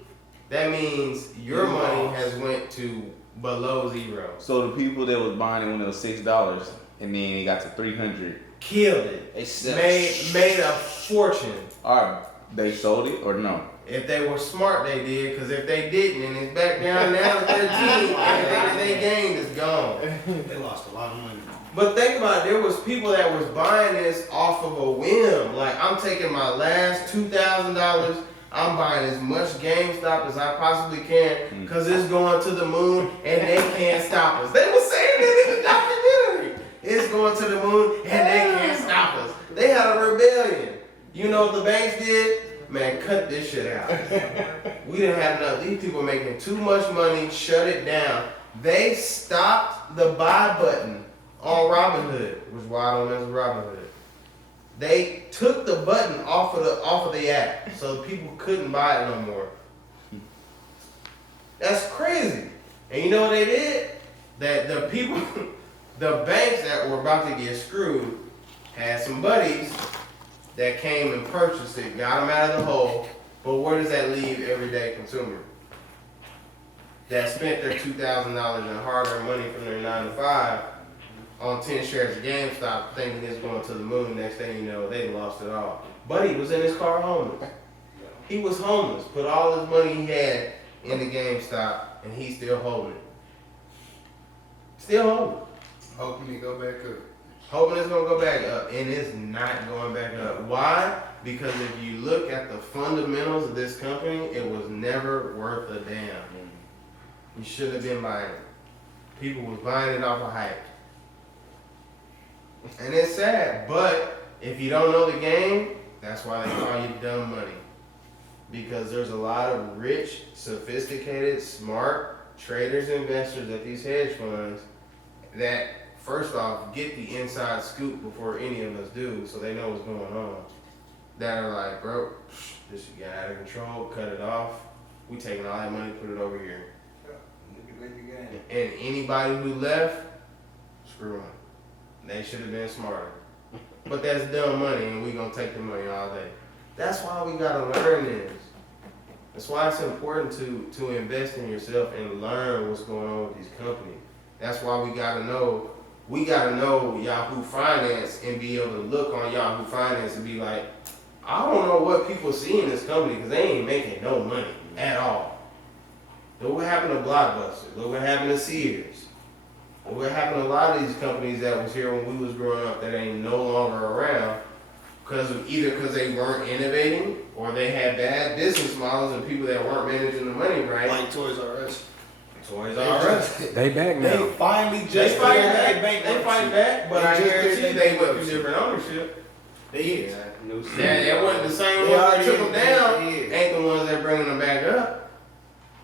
That means your money has went to below zero. So the people that was buying it when it was $6, and then it got to 300. Killed it. They sell. Made a fortune. Alright, they sold it or no? If they were smart, they did. Because if they didn't, and it's back down now to 13, everything that they gained is gone. They lost a lot of money. But think about it, there was people that was buying this off of a whim. Like, I'm taking my last $2,000, I'm buying as much GameStop as I possibly can, because it's going to the moon and they can't stop us. They were saying that in the documentary. It's going to the moon and they can't stop us. They had a rebellion. You know what the banks did? Man, cut this shit out. We didn't have enough. These people making too much money, shut it down. They stopped the buy button on Robinhood, which is why I don't mess with Robinhood. They took the button off of the app, so people couldn't buy it no more. That's crazy. And you know what they did? That the people, the banks that were about to get screwed, had some buddies that came and purchased it, got them out of the hole. But where does that leave everyday consumer that spent their $2,000 in hard-earned money from their 9 to 5 on 10 shares of GameStop, thinking it's going to the moon? Next thing you know, they lost it all. Buddy was in his car homeless. He was homeless, put all his money he had in the GameStop, and he's still holding it. Still holding it. Hoping it go back up. Hoping it's gonna go back up, and it's not going back up. Why? Because if you look at the fundamentals of this company, it was never worth a damn. You shouldn't have been buying it. People was buying it off of hype. And it's sad, but if you don't know the game, that's why they call you dumb money. Because there's a lot of rich, sophisticated, smart traders, investors at these hedge funds that, first off, get the inside scoop before any of us do, so they know what's going on. That are like, bro, this should get out of control, cut it off. We taking all that money, put it over here. And anybody who left, screw them. They should have been smarter. But that's dumb money, and we gonna take the money all day. That's why we gotta learn this. That's why it's important to invest in yourself and learn what's going on with these companies. That's why we gotta know Yahoo Finance and be able to look on Yahoo Finance and be like, I don't know what people see in this company because they ain't making no money at all. Look what happened to Blockbuster. Look what happened to Sears. Look what happened to a lot of these companies that was here when we was growing up that ain't no longer around because they weren't innovating or they had bad business models and people that weren't managing the money right. Like Toys R Us. Toys R Us. They back They now. finally They just fight cleared back. their They fight bankruptcy. back, but They I just guarantee cleared they their went through bankruptcy. different ownership. They is. That wasn't the same They ones that already took them is. down. They is. Ain't the ones that bringing them back up.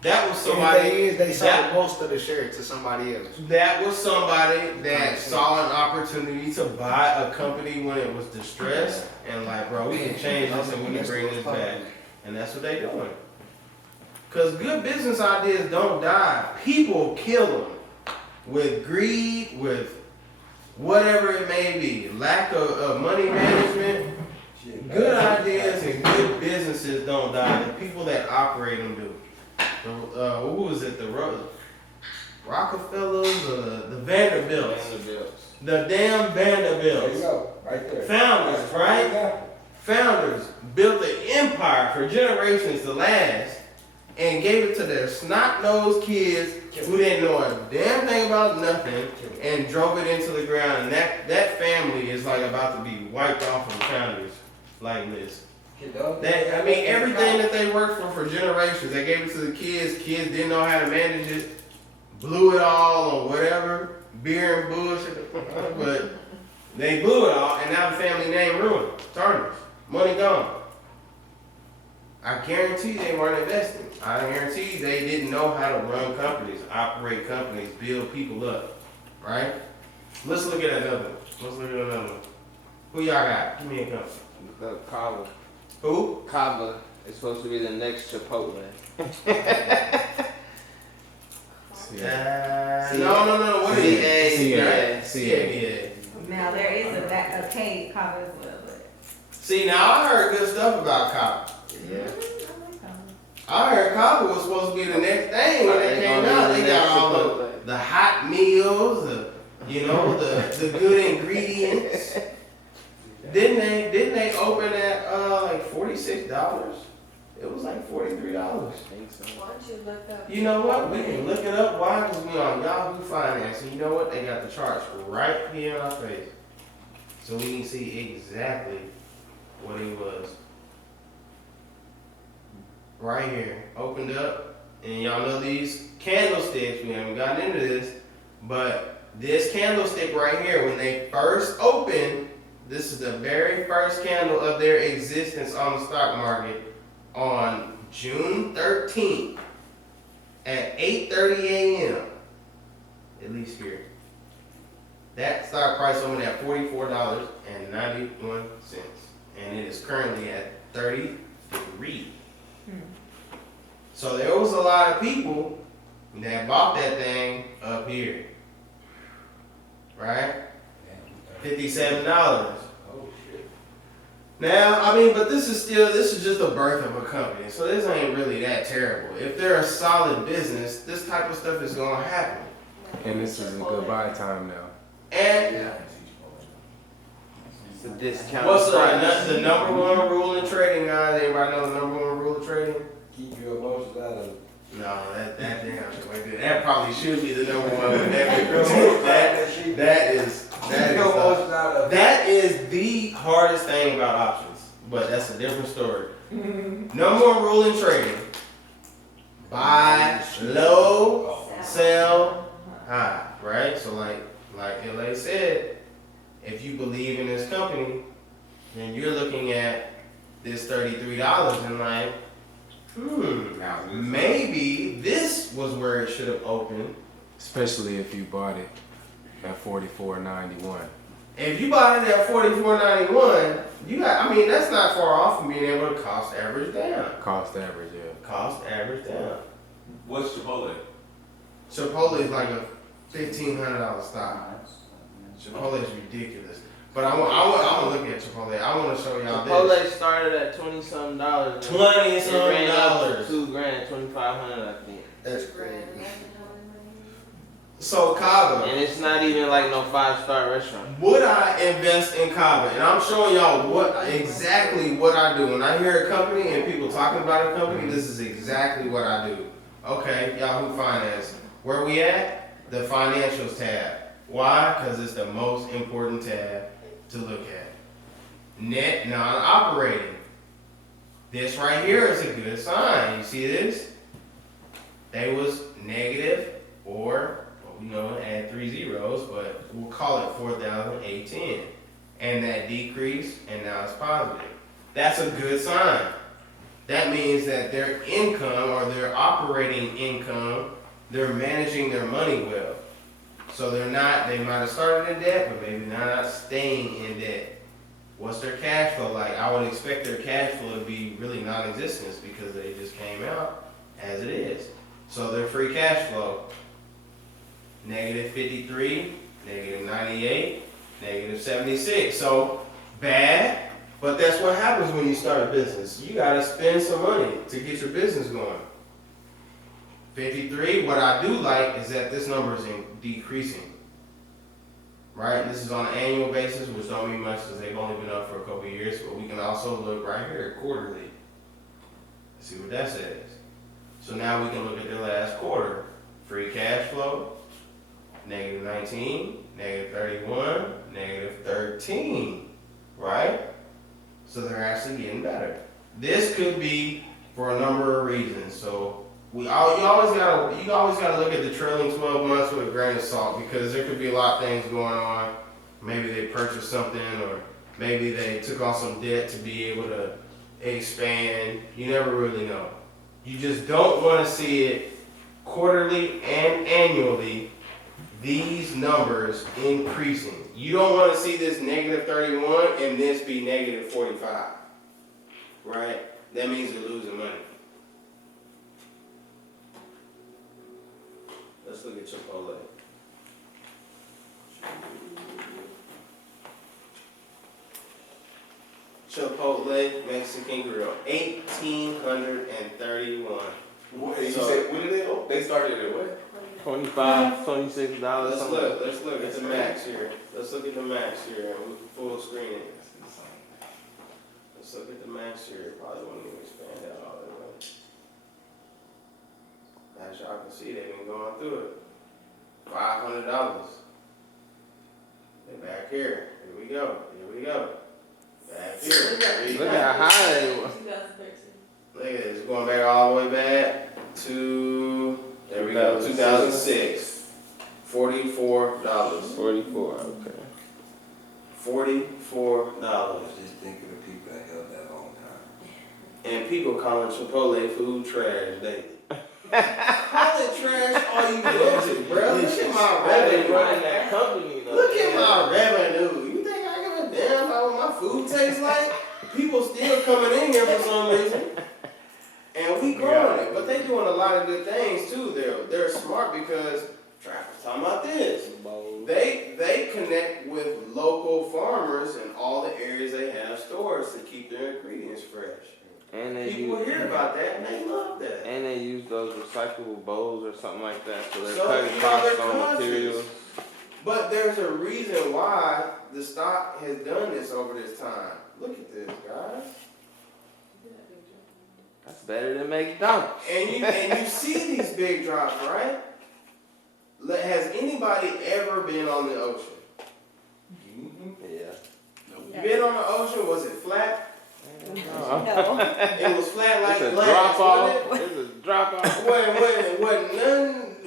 That was Somebody somebody. is. They sold that, most of the shares to somebody else. that was somebody that saw an opportunity to buy a company when it was distressed and like, bro, we can change this and we can bring this back. And that's what they doing. Cause good business ideas don't die. People kill them with greed, with whatever it may be, lack of money management. Good ideas and good businesses don't die. The people that operate them do. Who was it? The Rockefellers or the Vanderbilts? The damn Vanderbilts. right there. Founders, right? Founders built an empire for generations to last and gave it to their snot-nosed kids who didn't know a damn thing about nothing and drove it into the ground. And that family is like about to be wiped off of the founders like this. Everything that they worked for generations, they gave it to the kids. Kids didn't know how to manage it, blew it all or whatever, beer and bullshit, but they blew it all, and now the family name ruined, tarnished, money gone. I guarantee they weren't investing. I guarantee they didn't know how to run companies, operate companies, build people up, right? Let's look at another one. Who y'all got? Give me a company. The Kava. Who? Kava is supposed to be the next Chipotle. No. What is it? CA. Now there is a K Kava as well, but See, now I heard good stuff about Kava. Yeah. I heard Kava was supposed to be the next thing when it came out. They got all the hot meals, You know, the good ingredients. Didn't they open at like $46? It was like $43. Why don't you look up? You know what? We can look it up. Why? Because we on Yahoo Finance. And you know what? They got the charts right here in our face. So we can see exactly what it was. Right here. Opened up. And y'all know these candlesticks. We haven't gotten into this. But this candlestick right here, when they first opened, this is the very first candle of their existence on the stock market on June 13th at 8:30 a.m. At least here. That stock price opened at $44.91. And it is currently at 33. So there was a lot of people that bought that thing up here. Right? $57. Oh shit. Now, I mean, but this is just the birth of a company. So this ain't really that terrible. If they're a solid business, this type of stuff is gonna happen. And this is a goodbye time now. And It's a discount. what's price. the number one rule in trading, guys? Everybody know the number one rule of trading? Keep your emotions out of it. No, that damn shit right there. That probably should be the number one. That is Keep your emotions out of it. that is the hardest thing about options, but that's a different story. Number one rule in trading: buy low, sell high. Right? So like LA said, if you believe in this company, then you're looking at this $33 and like, maybe this was where it should have opened. Especially if you bought it at $44.91. If you bought it at $44.91, you got, I mean, that's not far off from being able to cost average down. Cost average, yeah. Cost average down. What's Chipotle? Chipotle is like a $1,500 stock. Chipotle is ridiculous. But I want to look at Chipotle. I want to show y'all this. Chipotle started at $20-something. $20-something. $2,000, $2,500, I think. That's crazy. So Kava. And it's not even like no 5-star restaurant. Would I invest in Kava? And I'm showing y'all exactly what I do. When I hear a company and people talking about a company, this is exactly what I do. Okay, Yahoo Finance. Where we at? The financials tab. Why? Because it's the most important tab to look at. Net non-operating. This right here is a good sign. You see this? They was negative, or you know, add 3 zeros, but we'll call it 4,810. And that decreased, and now it's positive. That's a good sign. That means that their income or their operating income, they're managing their money well. So they might have started in debt, but maybe not staying in debt. What's their cash flow like? I would expect their cash flow to be really non-existent because they just came out as it is. So their free cash flow, negative 53, negative 98, negative 76. So bad, but that's what happens when you start a business. You gotta spend some money to get your business going. 53, what I do like is that this number is decreasing. Right? This is on an annual basis, which don't mean much because they've only been up for a couple of years, but we can also look right here quarterly. See what that says. So now we can look at their last quarter. Free cash flow, negative 19, negative 31, negative 13. Right? So they're actually getting better. This could be for a number of reasons. So you always gotta look at the trailing 12 months with a grain of salt because there could be a lot of things going on. Maybe they purchased something, or maybe they took on some debt to be able to expand. You never really know. You just don't want to see it quarterly and annually, these numbers increasing. You don't want to see this negative 31 and this be negative 45. Right? That means you're losing money. Let's look at Chipotle. Chipotle Mexican Grill, 1,831. What, you said, when did they started at what? $25, $26. Let's something. look at the max here. Let's look at the max here, and we can full screen it. Let's look at the max here. Probably won't even expand that all the way. As y'all can see, they've been going through it. $500. They're back here. Here we go. Here we go. Back here. Here you Look go. at how high they were. 2013. Look at this. Going back all the way back to, there we go, 2006. $44. 44, okay. $44. Just think of the people that held that long time. And people calling Chipotle food trash daily. Call it trash all you want to, bro. Look at my They revenue. running that company though. Look at my revenue. You think I give a damn about what my food tastes like? People still coming in here for some reason. And we growing it. But they doing a lot of good things too. They're smart because Traffic's talking about this. They connect with local farmers in all the areas they have stores to keep their ingredients fresh. And they People use, hear about that and they love that. and they use those recyclable bowls or something like that, so they're So, cutting you know, costs they're on conscious. materials. But there's a reason why the stock has done this over this time. Look at this, guys. That's better than McDonald's. And you see these big drops, right? Has anybody ever been on the ocean? Yeah. You been on the ocean? Was it flat? No. It was flat like It's a glass, drop off. wasn't it? It's a drop off.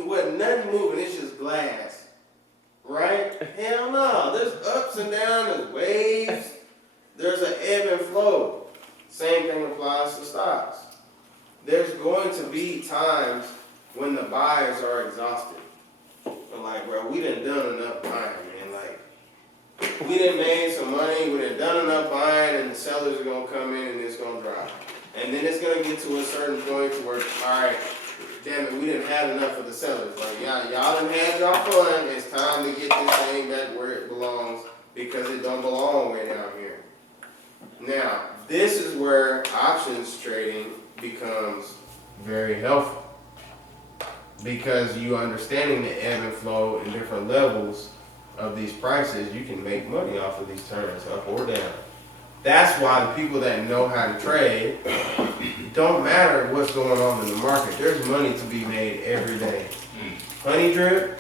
Wasn't nothing moving. It's just glass, right? Hell no. There's ups and downs. There's waves. There's an ebb and flow. Same thing applies to stocks. There's going to be times when the buyers are exhausted. I'm like, bro, we done enough buying, man. Like, we done made some money. We done enough buying, and the sellers are gonna come in and it's gonna drop. And then it's gonna get to a certain point to where, all right, damn it, we didn't have enough of the sellers. Like, y'all done had y'all fun. It's time to get this thing back where it belongs because it don't belong way down here. Now, this is where options trading becomes very helpful because you understanding the ebb and flow and different levels of these prices, you can make money off of these turns, up or down. That's why the people that know how to trade, don't matter what's going on in the market, there's money to be made every day. Honey Drip,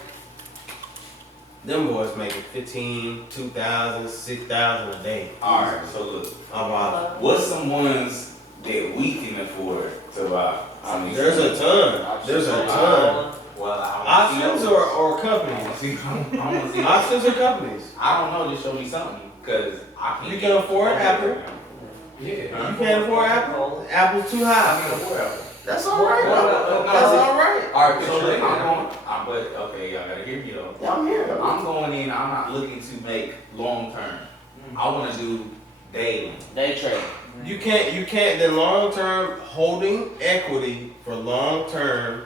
them boys making 15, 2,000, 6,000 a day. Alright, so look, About. what's some ones that we can afford to buy? I mean, There's a ton. There's a ton. Well, I wanna Options see or I companies? wanna see. I wanna see. Options or companies? I don't know. Just show me something, cause I can't. You can afford Apple. Yeah. You can't afford Apple? Apple's too I high. can afford Apple. That's alright. Well, That's alright. Alright, so look, but okay, y'all gotta hear me though. I'm here. I'm going in. I'm not looking to make long term. I want to do daily. Day trade. You can't, the long term holding equity for long term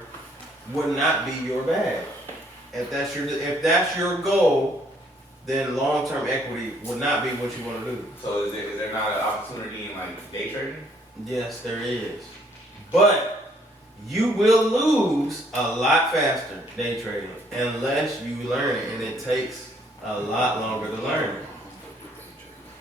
would not be your bag. If that's your goal, then long term equity would not be what you want to do. So is there not an opportunity in like day trading? Yes, there is. But you will lose a lot faster day trading unless you learn it, and it takes a lot longer to learn it.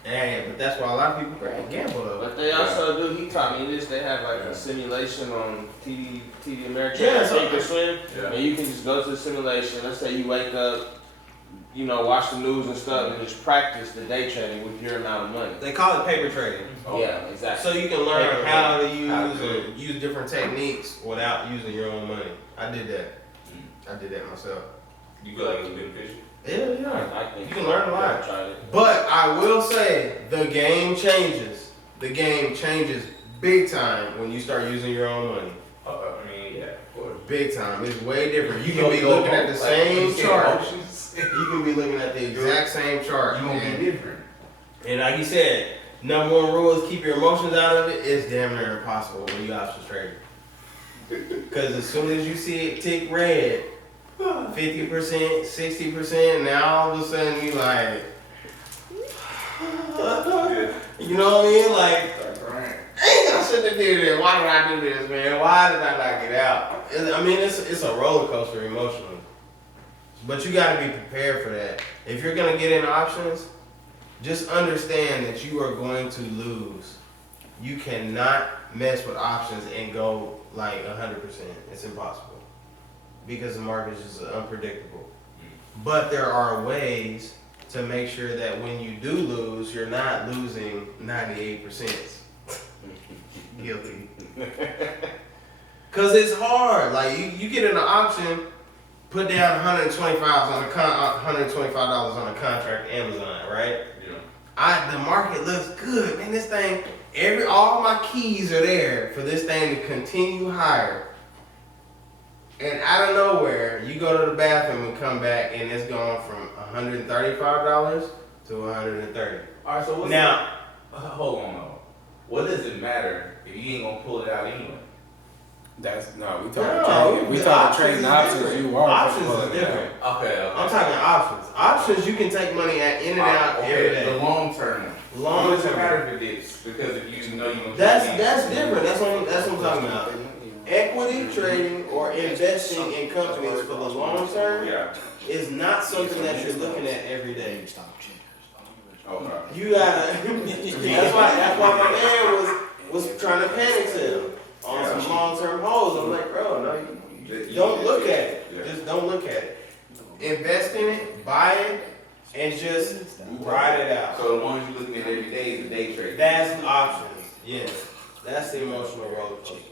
And but that's why a lot of people gamble though. But they also do, he taught me this, they have like a simulation on TD Ameritrade, Yeah, so- Sink or Swim, Yeah. and you can just go to the simulation. Let's say you wake up, you know, watch the news and stuff, and just practice the day trading with your amount of money. They call it paper trading. Yeah, exactly. So you can learn how to use to- and use different techniques without using your own money. I did that. I did that myself. You feel like it's beneficial? Yeah. I think You can learn a lot. I tried it. But I will say the game changes. The game changes big time when you start using your own money. I mean, yeah, of course. Big time. It's way different. You can be looking at the same chart. You can be looking at the exact same chart. You gonna and- be different. And like you said, number one rule is keep your emotions out of it. It's damn near impossible when you options trading. Because as soon as you see it tick red, 50%, 60%, now all of a sudden you like, you know what I mean? Like, Right. dang, I shouldn't have did it. Why did I do this, man? Why did I not get out? I mean, it's a roller coaster emotionally. But you got to be prepared for that. If you're going to get in options, just understand that you are going to lose. You cannot mess with options and go like 100%. It's impossible. Because the market is just unpredictable. But there are ways to make sure that when you do lose, you're not losing 98%. Guilty. Cause it's hard. Like you get in an auction, put down $125 on a contract, Amazon, right? Yeah. The market looks good, man. This thing, all my keys are there for this thing to continue higher. And out of nowhere, you go to the bathroom and come back, and it's gone from $135 to $130. All right, so what's Now, hold on though. What does it matter if you ain't gonna pull it out anyway? That's no. We No, talking. We the talking options trading is options. different. You are Options pulling is it different. out. Okay. I'm talking options. Options, you can take money in and out every The day. long term one. Long What does it term. matter if it is? Because if you know you're gonna That's different. That's what I'm talking about. Equity trading or investing in companies for the long term Yeah. is not something that you're looking at every day. Okay. You gotta. that's why my man was trying to panic sell on some long term holds. I'm like, bro, no, you don't look at it. Yeah. Just don't look at it. Invest in it, buy it, and just ride it out. So the ones you're looking at every day is the day trade. That's the options. Yes, that's the emotional roller coaster.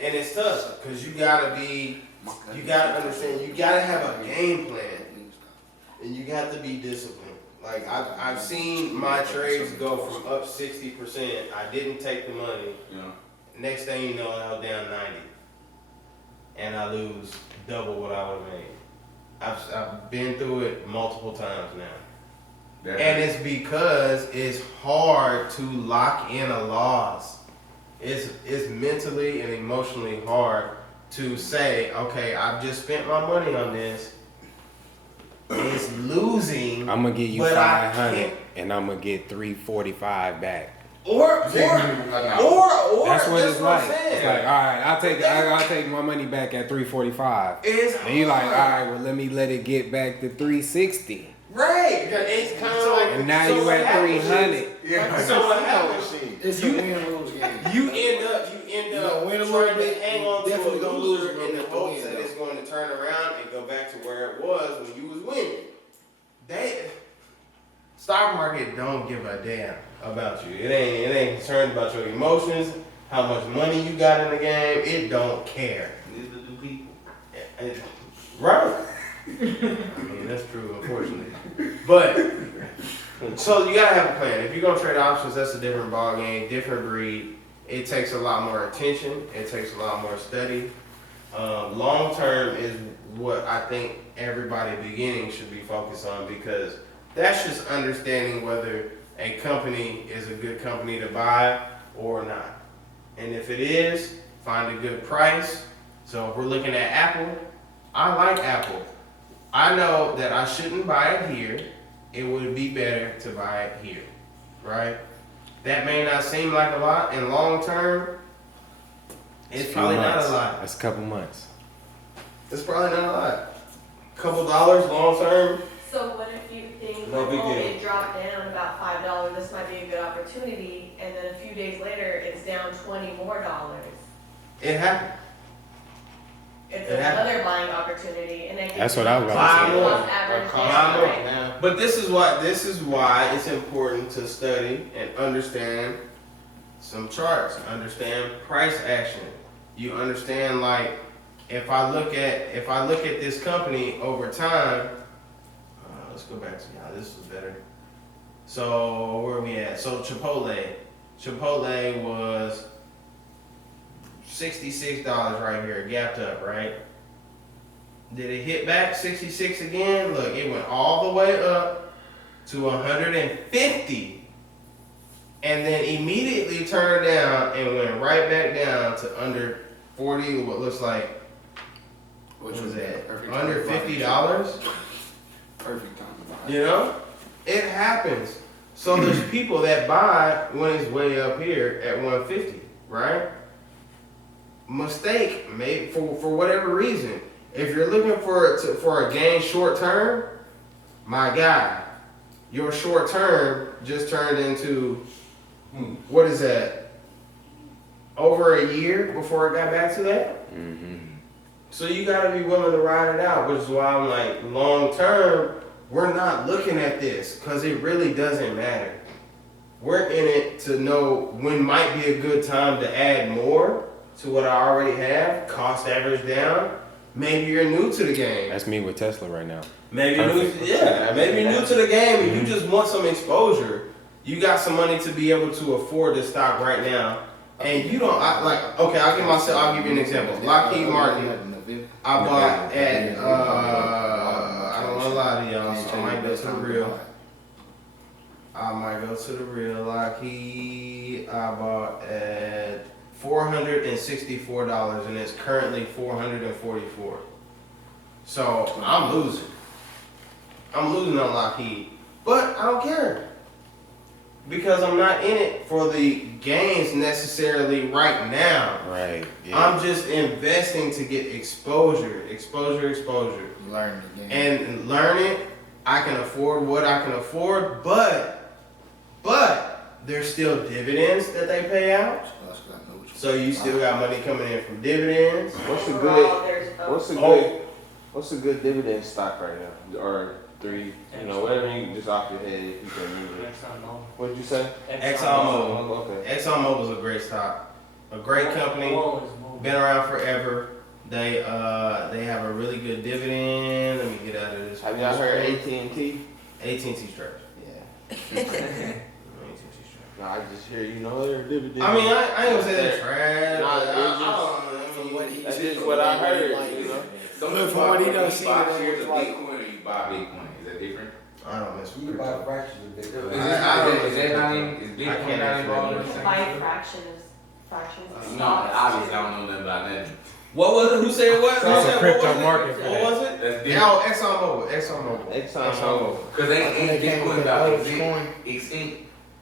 And it's tough because you gotta understand, you gotta have a game plan, and you have to be disciplined. Like I've seen my trades go from up 60%. I didn't take the money. Yeah. Next thing you know, I was down 90, and I lose double what I would have made. I've been through it multiple times now, and it's because it's hard to lock in a loss. It's mentally and emotionally hard to say, okay, I've just spent my money on this. It's losing. I'm gonna give you but I 500, can't- and I'm gonna get 345 back. Or That's what that's it's what like. I'm saying. It's like, all right, I'll take my money back at 345. It's And you like, all hard. right, well, let me let it get back to 360. Right. It's kind of like. And now so you what at happens 300. is- So what happens? It's a win-lose game. You end up gonna win a little trying to bit, hang on to a definitely gonna loser lose a little in the bit to hopes win, that though. it's going to turn around and go back to where it was when you was winning. Stock market don't give a damn about you. It ain't concerned about your emotions, how much money you got in the game. It don't care. Neither do people. Right. I mean, that's true, unfortunately. But, so you gotta have a plan. If you're gonna trade options, that's a different ball game, different breed. It takes a lot more attention. It takes a lot more study. Long term is what I think everybody beginning should be focused on, because that's just understanding whether a company is a good company to buy or not. And if it is, find a good price. So if we're looking at Apple, I like Apple. I know that I shouldn't buy it here. It would be better to buy it here, right? That may not seem like a lot in long term. It's probably not a lot. That's a couple months. It's probably not a lot. Couple dollars long term. So what if you think, No big oh, deal. it dropped down about $5, this might be a good opportunity, and then a few days later, it's down $20 more. It happened. It's It happened. another buying opportunity, and then. That's what I was Buy gonna more. Cost average Buy more. right? But this is why it's important to study and understand some charts, understand price action. You understand, like, if I look at this company over time, let's go back to this was better. So where are we at? So Chipotle was $66 right here, gapped up, right? Did it hit back 66 again? Look, it went all the way up to 150, and then immediately turned down and went right back down to under 40. What looks like, what was that? Under $50. Perfect time to buy. You know, it happens. So there's people that buy when it's way up here at 150. right? Mistake made for whatever reason. If you're looking for a gain short term, my guy, your short term just turned into what is that? Over a year before it got back to that. So you got to be willing to ride it out, which is why I'm like, long term, we're not looking at this because it really doesn't matter. We're in it to know when might be a good time to add more to what I already have, cost average down. Maybe you're new to the game. That's me with Tesla right now. Maybe maybe you're new to the game and you just want some exposure. You got some money to be able to afford this stock right now. And you don't, I'll give you an example. Lockheed Martin, I bought at, I don't want to lie to y'all, so I might go to the real. Lockheed, I bought at $464 and it's currently $444. So I'm losing. I'm losing on Lockheed, but I don't care. Because I'm not in it for the gains necessarily right now. Right. Yeah. I'm just investing to get exposure. Learn the game. And learn it. I can afford what I can afford, but there's still dividends that they pay out. So you still got money coming in from dividends. What's a Overall, good? there's What's a good dividend stock right now? Or three? Whatever you just off your head if you can remember. What did you say? ExxonMobil. Okay. ExxonMobil is a great stock, a great company, been around forever. They have a really good dividend. Let me get out of this. Have y'all heard AT&T? AT&T's trash. Yeah. No, I just hear they're dividend. I mean, I ain't gonna say they're trash. That's just what I heard. So Look, from what he done seen, buy it shares of was like- Bitcoin or you buy Bitcoin? Is that different? I don't mess with You buy crypto. fractions of Is Bitcoin. that not in? Is I Bitcoin can't not answer involved? that. in the buy same? fractions of No, stocks. obviously I don't know nothing about that. What was it? Who said what? It's a crypto market for What that. was it? That's different. Oh, ExxonMobil. ExxonMobil. Cause ain't They came Bitcoin with about that Dogecoin. extinct?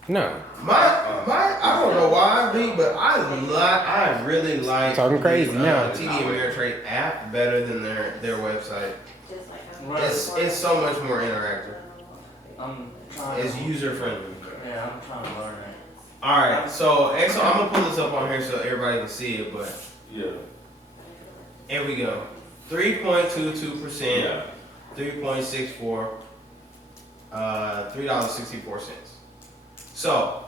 No. I don't know why, but I really like Talking crazy now. TD Ameritrade app better than their website. Just like It's so much more interactive. I'm trying It's to, user friendly. yeah, I'm trying to learn it. All right, so Exxon, I'm gonna pull this up on here so everybody can see it, but Yeah. here we go. 3.22%, 3.64, $3.64. So,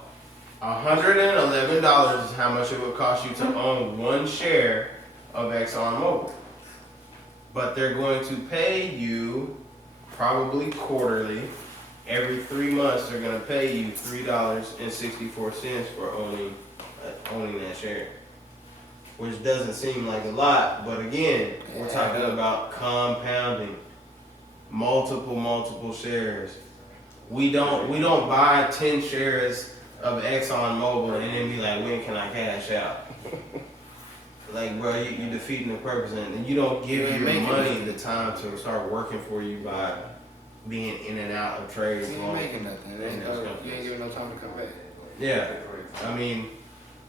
$111 is how much it would cost you to own one share of ExxonMobil. But they're going to pay you probably quarterly. Every 3 months, they're going to pay you $3.64 for owning that share. Which doesn't seem like a lot, but again, we're talking about compounding. Multiple shares. We don't buy 10 shares of ExxonMobil and then be like, when can I cash out? Like, bro, you defeating the purpose, and you don't give your money the time to start working for you by being in and out of trades. You ain't making nothing. You ain't giving no time to come back. Yeah, I mean,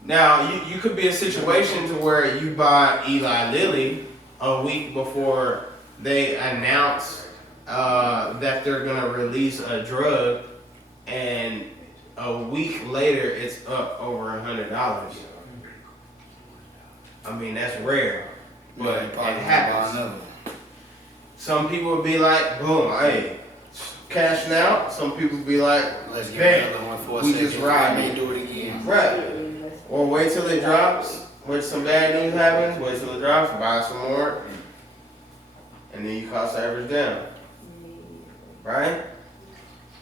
now you could be a situation to where you buy Eli Lilly a week before they announce that they're gonna release a drug, and a week later it's up over $100. I mean, that's rare, but it happens. Some people would be like, boom, hey, cashing out. Some people be like, Let's get bam, another one for a we second. just ride May it. do it again. Right. Or wait till it drops, wait till some bad news happens, wait till it drops, buy some more, and then you cost average down. Right?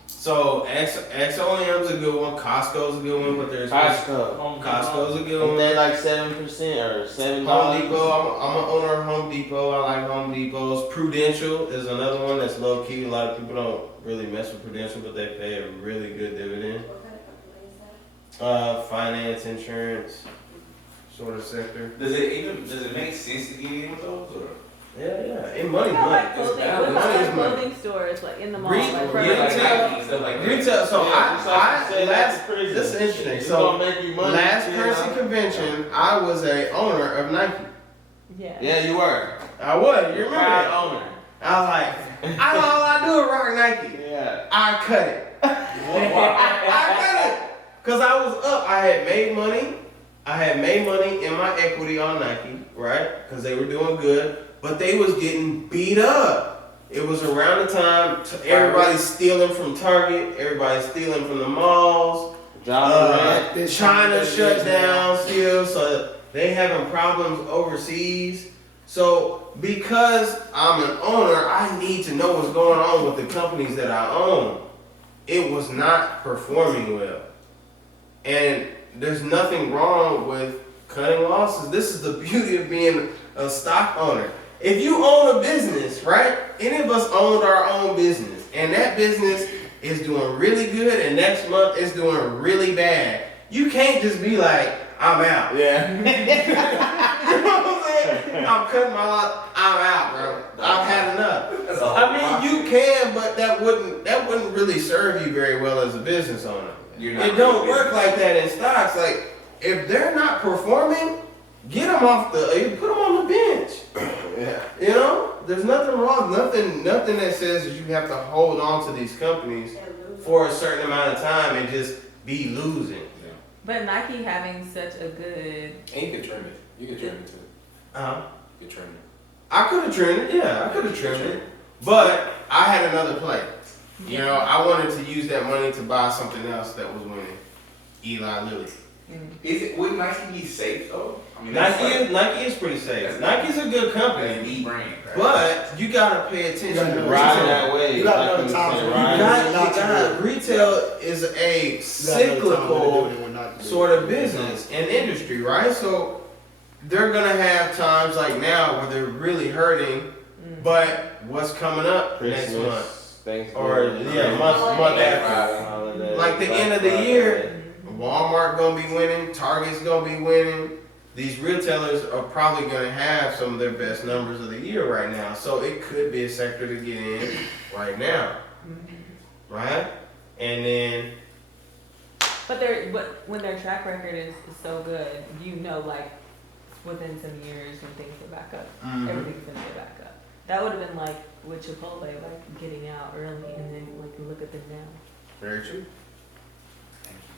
So X-Oleum's a good one, Costco's a good one, but there's Costco's a good Ain't one. they like 7% or $7? Home Depot, I'm an owner of Home Depot. I like Home Depots. Prudential is another one that's low key. A lot of people don't really mess with Prudential, but they pay a really good dividend. Finance, insurance, sort of sector. Does it make sense to get in with those? Or? Yeah, and money, What about money. clothing? It's- What about money is like money. clothing stores, like in the mall? Re- Like for retail- Like retail? Nike and stuff like that. Retail. So Say last. This is interesting. It's So gonna make you money. last you know? Currency convention, I was a owner of Nike. Yeah. Yeah, you were. I was. You remember Proud that? owner. I was like, all I do is rock Nike. Yeah. I cut it. I cut it. Cause I was up. I had made money. I had made money in my equity on Nike, right? Cause they were doing good, but they was getting beat up. It was around the time everybody's stealing from Target, everybody's stealing from the malls. China shut down still, so they having problems overseas. So because I'm an owner, I need to know what's going on with the companies that I own. It was not performing well. And there's nothing wrong with cutting losses. This is the beauty of being a stock owner. If you own a business, right? Any of us owned our own business, and that business is doing really good, and next month it's doing really bad. You can't just be like, I'm out. Yeah. You know what I'm saying? I'm cutting my loss. I'm out, bro. I've had enough. I mean, you can, but that wouldn't really serve you very well as a business owner. It don't work like that in stocks. Like, if they're not performing, get them off put them on the bench. Yeah. You know, there's nothing wrong, nothing that says that you have to hold on to these companies for a certain amount of time and just be losing. But Nike having such a good. And you can trim it. You can trim it too. You can trim it. I could have trimmed it, yeah, I could have trimmed it, but I had another play. You know, I wanted to use that money to buy something else that was winning. Eli Lilly. Would Nike be safe though? I mean, Nike is pretty safe. Nike's a good company, B brand, right? but you gotta pay attention to Ride retail. that way. You gotta know Like the times said, when ride. you God, retail is a cyclical sort of business and industry, right? So they're gonna have times like now where they're really hurting, but what's coming up next month? Or month after. Like the end of the year, Walmart gonna be winning, Target's gonna be winning. These retailers are probably gonna have some of their best numbers of the year right now. So it could be a sector to get in right now. Right? And then But when their track record is so good, you know, like within some years when things go back up, everything's gonna go back up. That would have been like with Chipotle, like getting out early and then like look at them now. very true.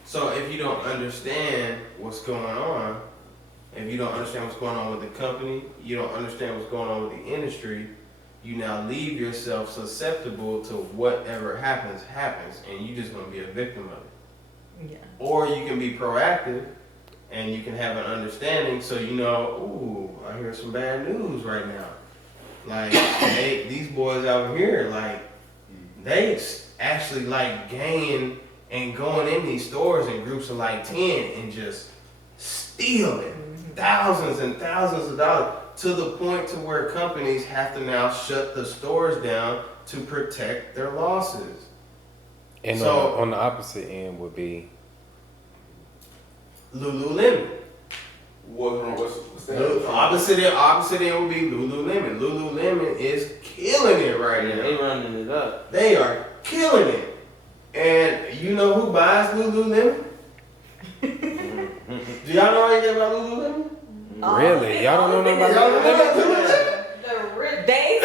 So if you don't understand what's going on, if you don't understand what's going on with the company, you don't understand what's going on with the industry, you now leave yourself susceptible to whatever happens, and you're just gonna be a victim of it. Yeah. Or you can be proactive and you can have an understanding so you know, ooh, I hear some bad news right now. Like, these boys out here, like, they actually like gaining and going in these stores in groups of like 10 and just stealing thousands and thousands of dollars to the point to where companies have to now shut the stores down to protect their losses. And So- on the opposite end would be Lululemon. What's that? Opposite end would be Lululemon. Lululemon is killing it right now. They running it up. They are killing it. And you know who buys Lululemon? Do y'all know anything about Lululemon? really y'all don't know nothing Y'all about know that. about Lululemon? They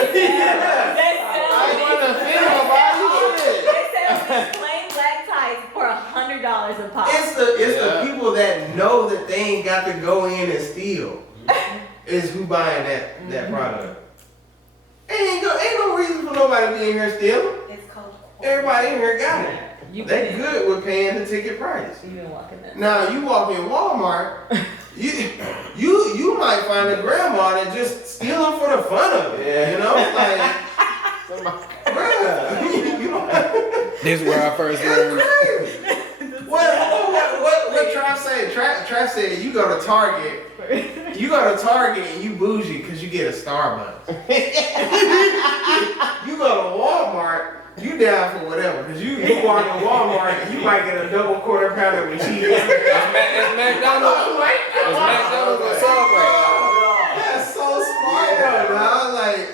sell these plain black tights for $100 a pop. It's the people that know that they ain't got to go in and steal is who buying that product. Ain't no reason for nobody to be in here stealing. It's called. Everybody in here got it. They good with paying the ticket price. You been walking that. Now you walk in Walmart, you might find a grandma that just stealing for the fun of it. You know, like, bruh, you know, This is where I first learned. What Trav say? Trav said you go to Target. You go to Target and you bougie because you get a Starbucks. You go to Walmart. You down for whatever, because you walk in Walmart and you might get a double quarter pounder with cheese. It's McDonald's. It's McDonald's or Subway. That's so smart though, dog. Like,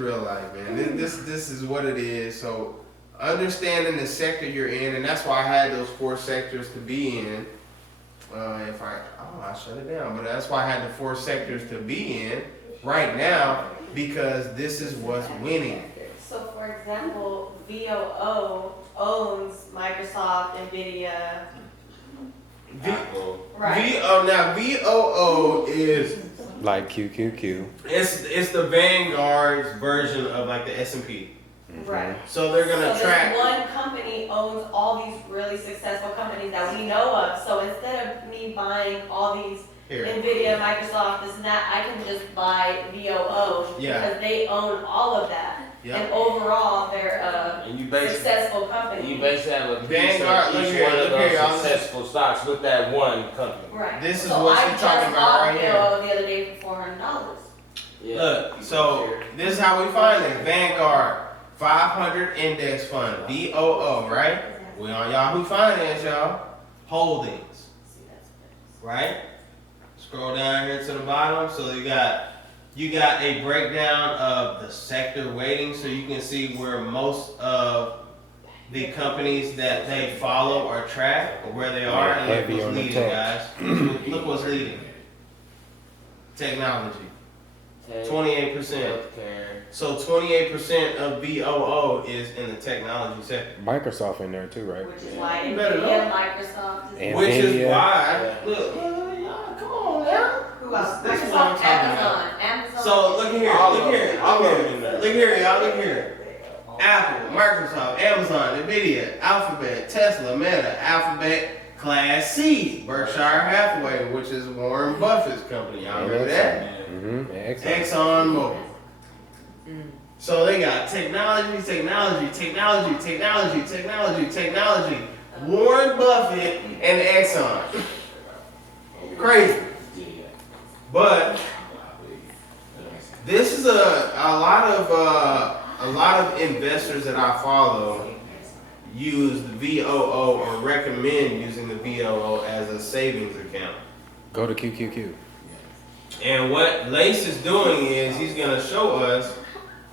real life, man. This is what it is. So understanding the sector you're in, and that's why I had those 4 sectors to be in. I shut it down, but that's why I had the 4 sectors to be in right now, because this is what's winning. So for example, VOO owns Microsoft, NVIDIA. Right. Now VOO is Like QQQ. it's the Vanguard's version of like the S&P. Right. So they're gonna So track. this one company owns all these really successful companies that we know of. So instead of me buying all these Here. NVIDIA, Microsoft, this and that, I can just buy VOO Yeah. because they own all of that. Yeah. And overall, they're a And you basically, successful company. you basically have a piece Vanguard, of look each here, one of look here, those y'all. successful stocks with that one company. Right. This is so what I she's just talking about bought right here. VOO the other day for $400. Yeah. Look, so this is how we find it. Vanguard 500 Index Fund, VOO, right? We on Yahoo Finance, y'all. Holdings, right? Scroll down here to the bottom. So you got a breakdown of the sector weighting, so you can see where most of the companies that they follow or track, or where they are, and look Heavy what's on the leading, tech. guys. Look what's leading. Technology. 28%. Healthcare. So 28% of VOO is in the technology sector. Microsoft in there too, right? Which is why You better NVIDIA, know. Microsoft, And Which is NVIDIA. why, look, y'all, come on now. who else? This is what I'm Microsoft, talking about. Amazon. So look here, All look of here, them. All look of them here, in there. look here, y'all, look here. Apple, Microsoft, Amazon, NVIDIA, Alphabet, Tesla, Meta, Alphabet, Class C, Berkshire Hathaway, which is Warren Buffett's company. Y'all remember that? Mm-hmm. Exxon Mobil. So they got technology. Warren Buffett and Exxon. Crazy. But this is a lot of investors that I follow use the VOO or recommend using the VOO as a savings account. Go to QQQ. And what Lace is doing is he's going to show us,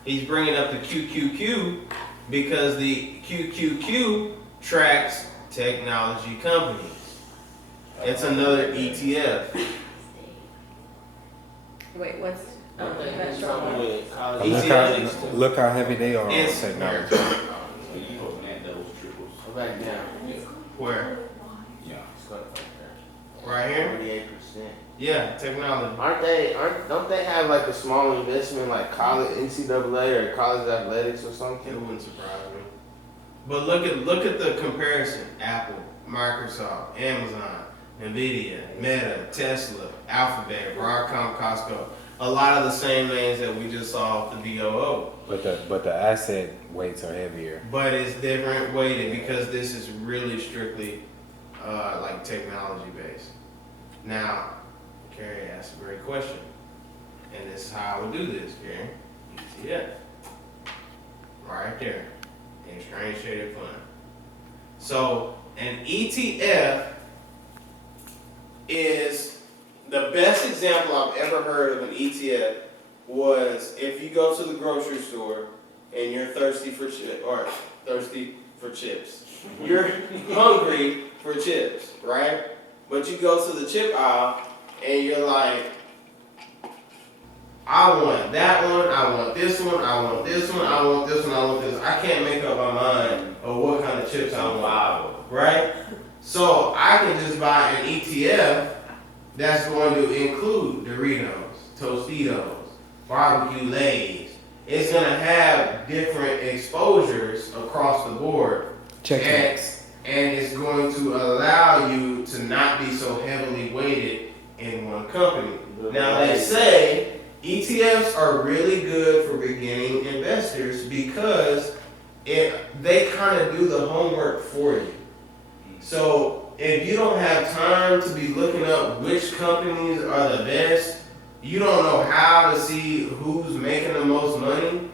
he's bringing up the QQQ because the QQQ tracks technology companies. It's another ETF. Wait, what's? that's Something wrong. with college Look athletics. how, look how heavy they are on It's- technology. Go back down. Where? Yeah. Right here? 48%. Yeah, technology. Don't they have like a small investment like college NCAA or college athletics or It something? wouldn't surprise me. But look at the comparison. Apple, Microsoft, Amazon, NVIDIA, Meta, Tesla, Alphabet, Broadcom, Costco. A lot of the same names that we just saw off the VOO. But the asset weights are heavier. But it's different weighted because this is really strictly like technology based. Now, Carrie asked a great question. And this is how I would do this, Carrie. ETF. Right there. Exchange traded fund. So an ETF is the best example I've ever heard of an ETF was if you go to the grocery store and you're thirsty for chips. You're hungry for chips, right? But you go to the chip aisle and you're like, I want that one, I want this one, I want this one, I want this one, I want this. I can't make up my mind of what kind of chips I want, right? So I can just buy an ETF that's going to include Doritos, Tostitos, barbecue Lays. It's going to have different exposures across the board. Check and, that. and it's going to allow you to not be so heavily weighted in one company. Now they say ETFs are really good for beginning investors because they kind of do the homework for you. So if you don't have time to be looking up which companies are the best, you don't know how to see who's making the most money,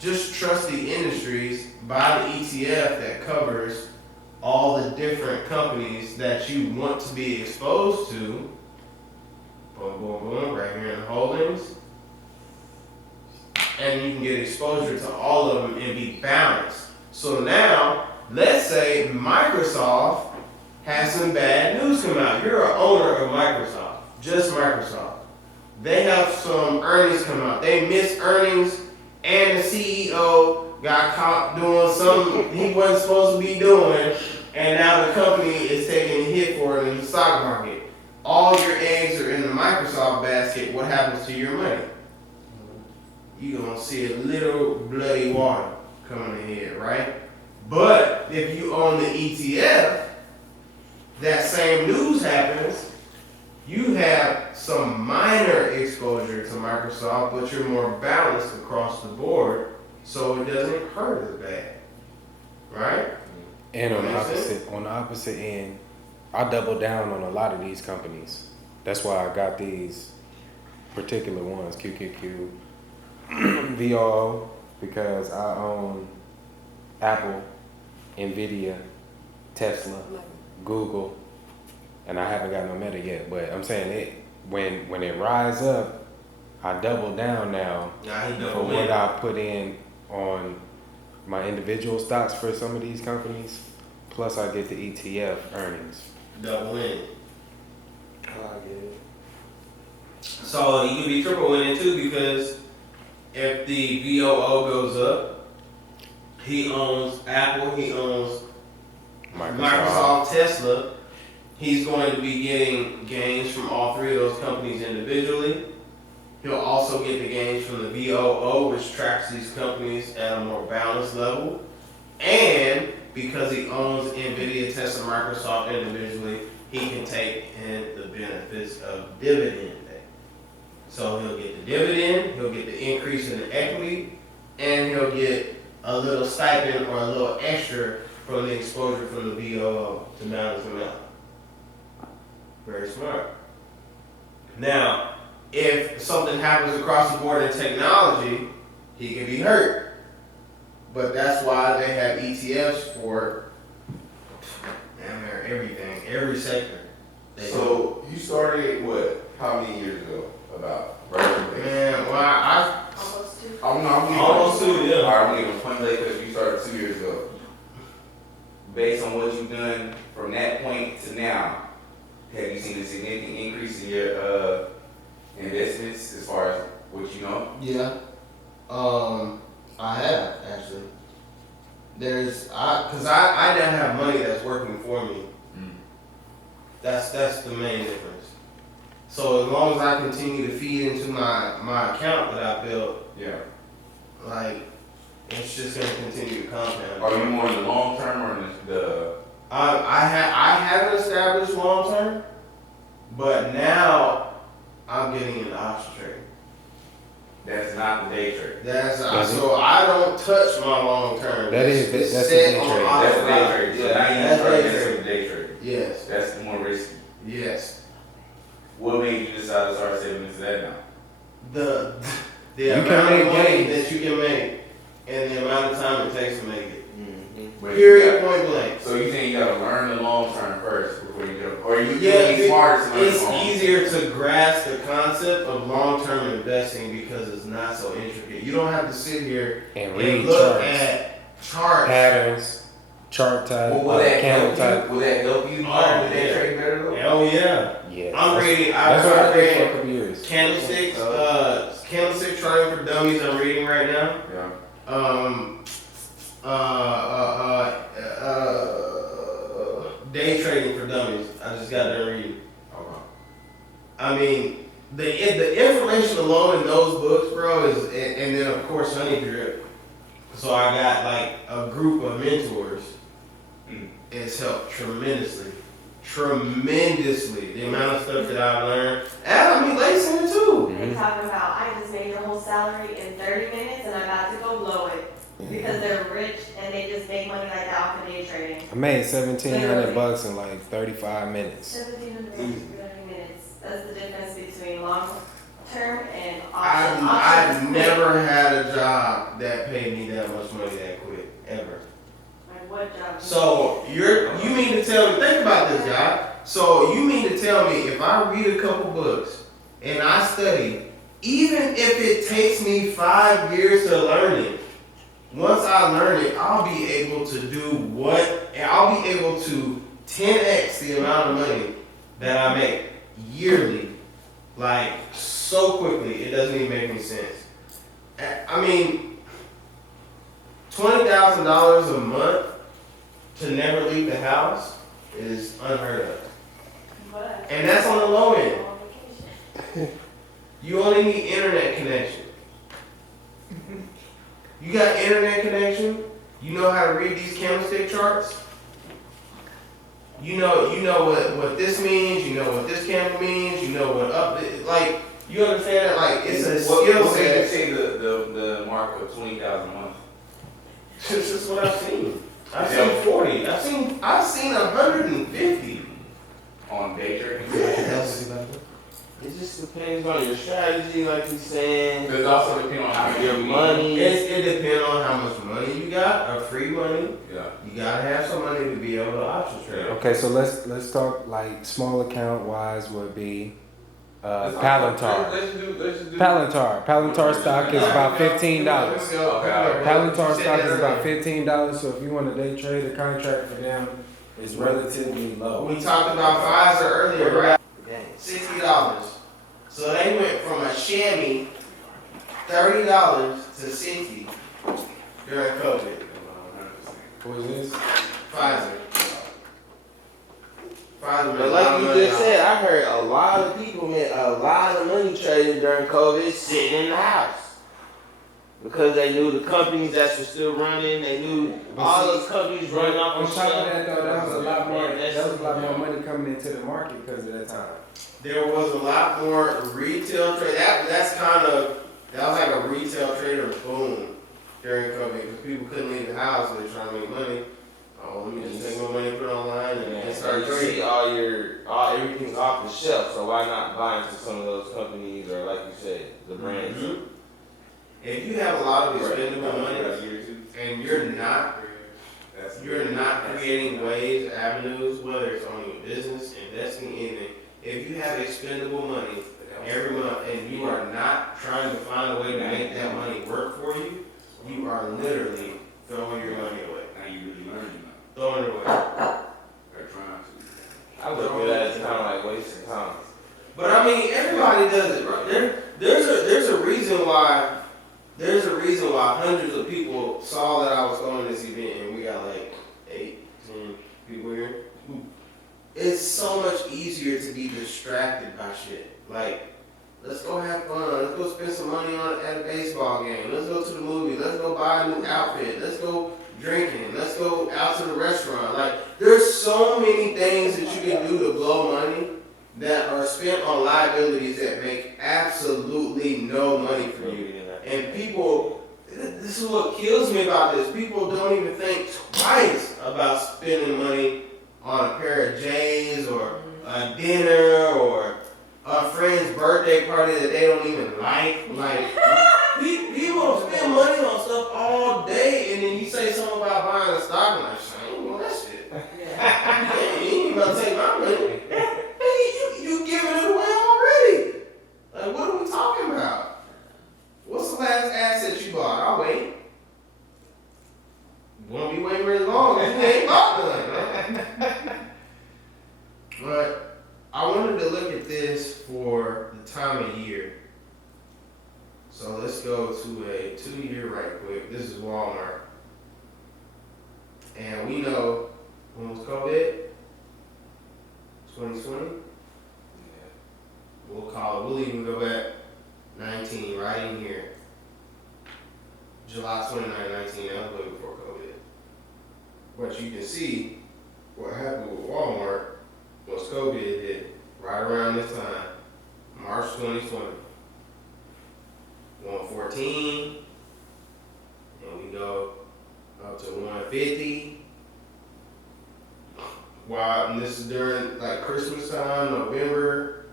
just trust the industries, buy the ETF that covers all the different companies that you want to be exposed to. Boom, boom, boom, right here in the holdings. and you can get exposure to all of them and be balanced. So now, let's say Microsoft has some bad news come out. You're an owner of Microsoft, just Microsoft. They have some earnings come out. They missed earnings, and the CEO got caught doing something he wasn't supposed to be doing, and now the company is taking a hit for it in the stock market. All your eggs are in the Microsoft basket. What happens to your money? You're gonna see a little bloody water coming ahead, right? But if you own the ETF, that same news happens, you have some minor exposure to Microsoft, but you're more balanced across the board, so it doesn't hurt as bad, right? And on the Makes sense? opposite end, I double down on a lot of these companies. That's why I got these particular ones, QQQ, VO, because I own Apple, Nvidia, Tesla, Google, and I haven't got no Meta yet. But I'm saying it when it rise up, I double down now Nah, he for double what in. I put in on my individual stocks for some of these companies. Plus, I get the ETF earnings. Double in. So you can be triple winning too, because if the VOO goes up, he owns Apple, he owns Microsoft, Tesla. He's going to be getting gains from all three of those companies individually. He'll also get the gains from the VOO, which tracks these companies at a more balanced level. And because he owns Nvidia, Tesla, Microsoft individually, he can take in the benefits of dividend pay. So he'll get the dividend, he'll get the increase in the equity, and he'll get a little stipend or a little extra from the exposure from the VOO to balance him out. Very smart. Now, if something happens across the board in technology, he can be hurt. But that's why they have ETFs for damn near everything, every sector. So you started what? How many years ago? About right? Man, well, I Almost two. I'm almost 2, yeah. Alright, I'm giving point late because you started 2 years ago. Based on what you've done from that point to now, have you seen a significant increase in your investments as far as what you know? Yeah. I have actually. Cause I now have money that's working for me. That's the main difference. So as long as I continue to feed into my account that I built, Yeah. like it's just gonna continue to compound. Are you more in the long term or in the I haven't established long term, but now I'm getting into option trading. that's not the day trade? So I don't touch my long term. That's the set day on trade. That's the day autopilot. trade. So Yeah, now you that's start day messing trade. with day trade. Yes, That's more risky. yes. What made you decide to start saving into that now? The You can amount make of money gains. that you can make and the amount of time it takes to make it. But Period. you got- Point blank. So you think you gotta learn the long term first before you go, or you Yeah, be smarter to learn it's the long? easier to grasp the concept of long-term investing because it's not so intricate. You don't have to sit here And and read look charts, at charts. patterns, chart type, Well, will that candle help type. you? Will that help you learn the day trade better though? Oh yeah, Yeah, I'm reading. That's what I I've did for a read couple years. candlesticks. Candlestick trading for dummies. I'm reading right now. Yeah. Day trading for dummies. I just got done reading. Okay. I mean, the information alone in those books, bro, is and then of course Honey Drip. So I got like a group of mentors. It's helped tremendously. The amount of stuff that I've learned. And I mean Lason too. They talking about, I just made your whole salary in 30 minutes and I'm about to go blow it. Because they're rich and they just make money like that off of day trading. I made $1,700 Literally. in like 35 minutes. 1,700 in 30 minutes. That's the difference between long term and option. I've never had a job that paid me that much money that quick, ever. Like what job? So you mean to tell me, think about this, guy. So you mean to tell me if I read a couple books and I study even if it takes me 5 years to learn it, once I learn it, I'll be able to I'll be able to 10x the amount of money that I make yearly, like so quickly, it doesn't even make any sense. I mean, $20,000 a month to never leave the house is unheard of. But And that's on the low end. on vacation. You only need internet connection. You got internet connection, you know how to read these candlestick charts. You know what this means, you know what this candle means, you know what like, you understand that, like, it's a skill What made you set. say the mark of 20,000 a month? This is what I've seen. I've seen 40, I've seen 150. On day trading? Yes. It just depends on your strategy, like he's saying. Does it also depend on how much Your you need? money. It depends on how much money you got, or free money. Yeah. You gotta have some money to be able to option trade. Okay, so let's talk like small account wise would be Let's Palantir. just do. Palantir stock is about $15. Okay. Palantir stock is about $15. So if you want to day trade, a contract for them is relatively low. We talked about Pfizer earlier, right? Dang. $60. So they went from a chamois, $30 to $60 during COVID. What is this? Pfizer. Pfizer. But like you just said, I heard a lot of people made a lot of money trading during COVID sitting in the house. Because they knew the companies that were still running, they knew all those companies running off On of top of stuff. that though, that was a lot more. Man, That was a lot more money coming into the market because of that time. There was a lot more retail trade. That was like a retail trader boom during COVID because people couldn't leave the house and they're trying to make money. Oh, let me just take my money, put it online, and So start you trading. see everything's off the shelf, so why not buy into some of those companies or like you said, the brands? Mhm. If you have a lot of expendable money and you're not creating ways, avenues, whether it's on your business, investing in it, if you have expendable money every month and you are not trying to find a way to make that money work for you, you are literally throwing your money away. Now you really learning now. Throwing it away. Or trying to. I look at that as kind of like wasting time. But I mean, everybody does it, right? There's a reason why. There's a reason why hundreds of people saw that I was going to this event and we got like 8, 10 people here. It's so much easier to be distracted by shit. Like, let's go have fun. Let's go spend some money at a baseball game. Let's go to the movie. Let's go buy a new outfit. Let's go drinking. Let's go out to the restaurant. Like, there's so many things that you can do to blow money that are spent on liabilities that make absolutely no money for you. And people, this is what kills me about this. People don't even think twice about spending money on a pair of J's or a dinner or a friend's birthday party that they don't even like. Like, people spend money on stuff all day and then you say something about buying a stock and like, I ain't want that shit. Yeah, you ain't about to take my money. Hey, you giving it away already. Like, what are we talking about? What's the last asset you bought? I'll wait. You won't be waiting very long. You ain't bought none. But I wanted to look at this for the time of year. So let's go to a 2-year right quick. This is Walmart. And we know when was COVID? 2020? We'll call it, we'll even go back 19, right in here. July 29, 19, that was way before COVID. But you can see what happened with Walmart once COVID hit, right around this time, March 2020. 114, and we go up to 150. Wow, and this is during like Christmas time, November.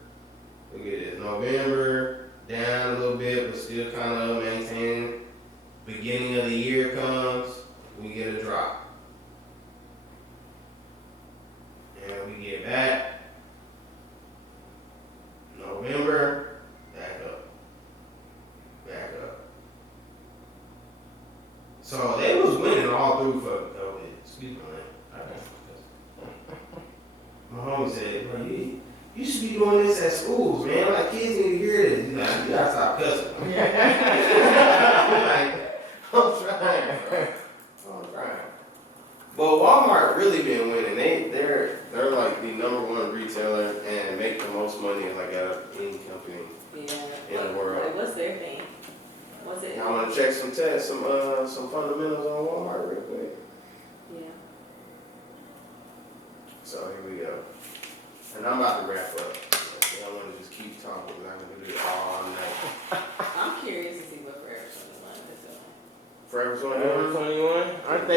Look at this, November, down a little bit, but still kind of maintaining. Beginning of the year comes, we get a drop. And we get back. November, back up. So they was winning all through fucking COVID. Excuse me, man. My homie said, bro, you should be doing this at schools, man. Like, kids need to hear this. He's like, you gotta stop cussing. I'm trying, bro. I'm trying. But Walmart really been winning. They're like the #1 retailer and make the most money like out of any company in the world. Like, what's their thing? What's it? I want to check some tests, some fundamentals on Walmart real quick. Yeah. So here we go. And I'm about to wrap up. I want to just keep talking because I can do this all night. I'm curious to see what Forever 21 is doing. Forever Forever 21? 21? Aren't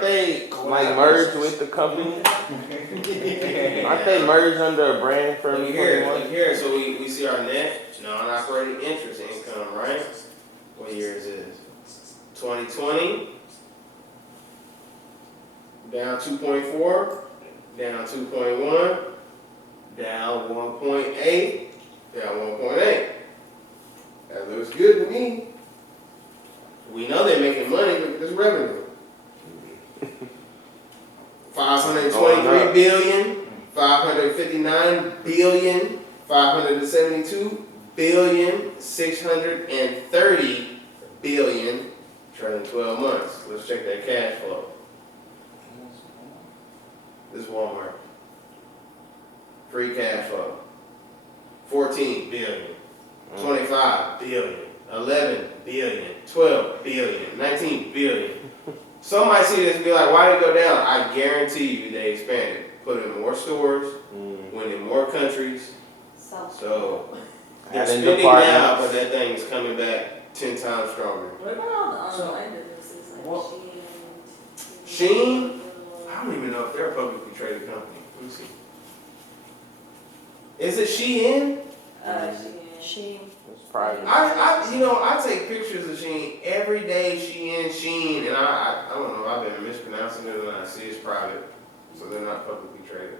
they like merged with the company? Aren't they merged under a brand for Look here. So we see our net non-operating interest income, right? What year is this? 2020. Down 2.4. Down 2.1. Down 1.8. Down 1.8. That looks good to me. We know they're making money. Look at this revenue. 523 billion, 559 billion, 572 billion, 630 billion, trailing 12 months. Let's check that cash flow. This is Walmart. Free cash flow. 14 billion, 25 billion, 11 billion, 12 billion, 19 billion. Some might see this and be like, why did it go down? I guarantee you they expanded. Put in more stores, went in more countries. So they're spending now, but that thing is coming back 10 times stronger. What about all the online businesses like Shein? Shein? I don't even know if they're a publicly traded company. Let me see. Is it Shein? Shein. It's private. I take pictures of Shein every day. Shein, and I don't know. I've been mispronouncing it, and I see it's private, so they're not publicly traded.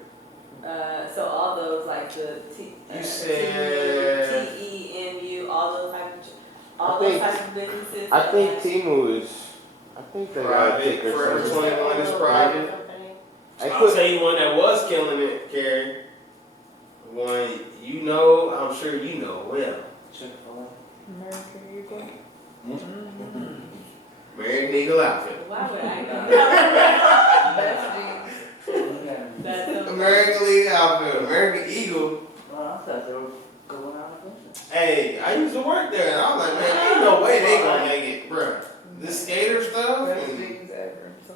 So all those like the You said TEMU, all those types of businesses. I think Temu is. I think they got a private. ticker. Forever 21 is private. I I'll could tell you one that was killing it, Carrie. One you know, I'm sure you know well. American Eagle outfit. Why would I know? That's jeans. American League outfit. American Eagle. I thought they were going out of business. Hey, I used to work there, and I was like, man, ain't no way they gonna make it, bruh. This skater stuff. And